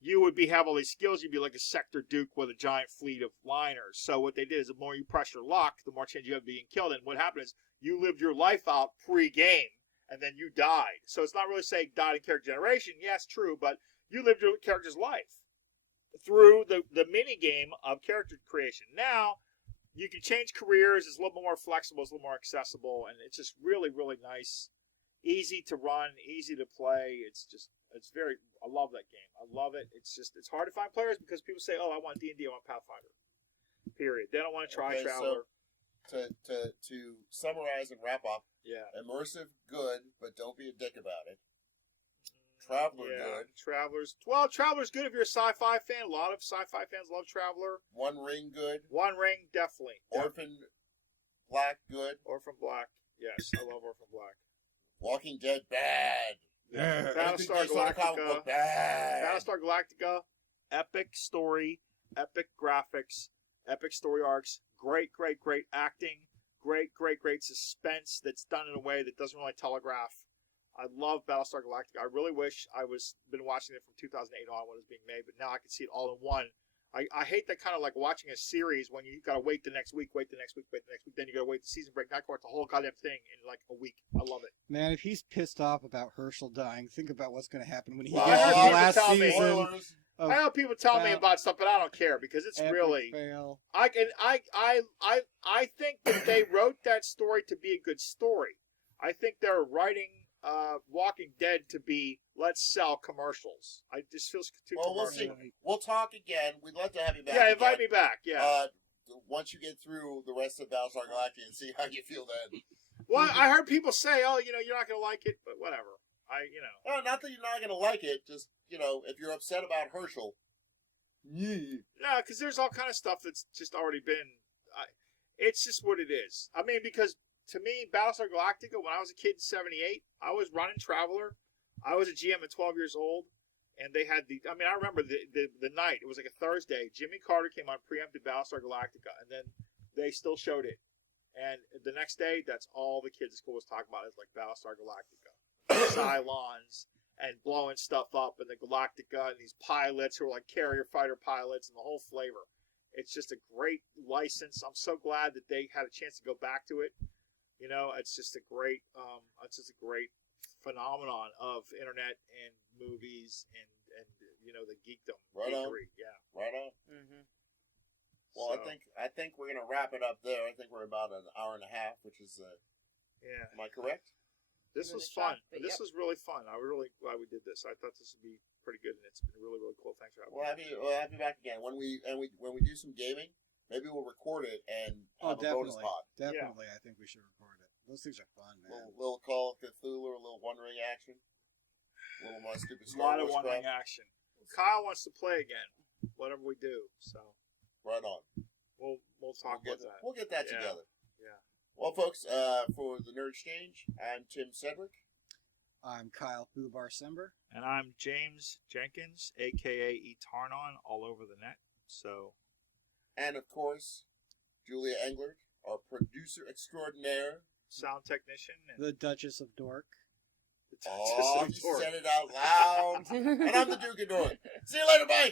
you would have all these skills. You'd be like a Sector Duke with a giant fleet of liners. So what they did is the more you press your luck, the more chance you have of being killed. And what happened is you lived your life out pre-game, and then you died. So it's not really saying died in character generation. Yes, true, but you lived your character's life through the mini game of character creation. Now, you can change careers. It's a little more flexible. It's a little more accessible. And it's just really, really nice. Easy to run. Easy to play. It's very, I love that game. I love it. It's hard to find players because people say, oh, I want D&D, I want Pathfinder. Period. They don't want to try Okay, Traveler. To summarize and wrap up, Yeah. immersive, good, but don't be a dick about it. Traveler, good. Traveler's good if you're a sci-fi fan. A lot of sci-fi fans love Traveler. One Ring, good. One Ring, definitely. Orphan Black, good. Orphan Black. Yes, I love Orphan Black. Walking Dead, bad. Battlestar Anything based on a comic Galactica. book, bad. Battlestar Galactica. Epic story. Epic graphics. Epic story arcs. Great acting. Great suspense that's done in a way that doesn't really telegraph. I love Battlestar Galactica. I really wish I was been watching it from 2008 on when it was being made, but now I can see it all in one. I hate that kind of like watching a series when you got to wait the next week, then you got to wait the season break. Now you watch the whole goddamn thing in like a week. I love it. Man, if he's pissed off about Herschel dying, think about what's going to happen when he Well, gets to people the last tell me. season. Spoilers. Of I know people tell me Wow. about stuff, but I don't care because it's epic really. fail. I think that they wrote that story to be a good story. I think they're writing Walking Dead to be let's sell commercials. I just feels too Well, we'll commercial. see. We'll talk again. We'd love to have you back. Yeah, invite again. me back. Yeah. Once you get through the rest of Battlestar Galactica and see how you feel then. Well, I heard people say, "Oh, you're not going to like it," but whatever. No, not that you're not going to like it. Just if you're upset about Herschel. Yeah. No, because there's all kind of stuff that's just already been. It's just what it is. I mean, because to me, Battlestar Galactica, when I was a kid in '78, I was running Traveler. I was a GM at 12 years old, and they had I remember the night. It was like a Thursday. Jimmy Carter came on, preempted Battlestar Galactica, and then they still showed it. And the next day, that's all the kids at school was talking about is like Battlestar Galactica, Cylons, and blowing stuff up, and the Galactica, and these pilots who are like carrier fighter pilots, and the whole flavor. It's just a great license. I'm so glad that they had a chance to go back to it. It's just a great phenomenon of internet and movies and the geekdom. Right on. geekery. Yeah. Right on. Mm-hmm. Well, So, I think we're gonna wrap it up there. I think we're about an hour and a half, which is. yeah. Am I correct? This Really was fun. shot, but This yep. was really fun. I'm really glad we did this. I thought this would be pretty good, and it's been really, really cool. Thanks for having We'll me. have you back again when we do some gaming. Maybe we'll record it and Oh, have a bonus definitely. pod. Definitely, I think we should record it. Those things are fun, man. Little Call of Cthulhu, a little One Ring action, a little My Stupid A Star lot of Wars one-ring crap. action. Kyle wants to play again, whatever we do. So Right on. we'll talk about that. We'll get that Yeah. together. Yeah. Well, folks, for the Nerd Exchange, I'm Tim Sedgwick. I'm Kyle Fubar Sember. And I'm James Jenkins, a.k.a. Etarnon, all over the net. So, And of course, Julia Englert, our producer extraordinaire. sound technician. And The Duchess of Dork. Oh, he said it out loud. And I'm the Duke of Dork. See you later, bye!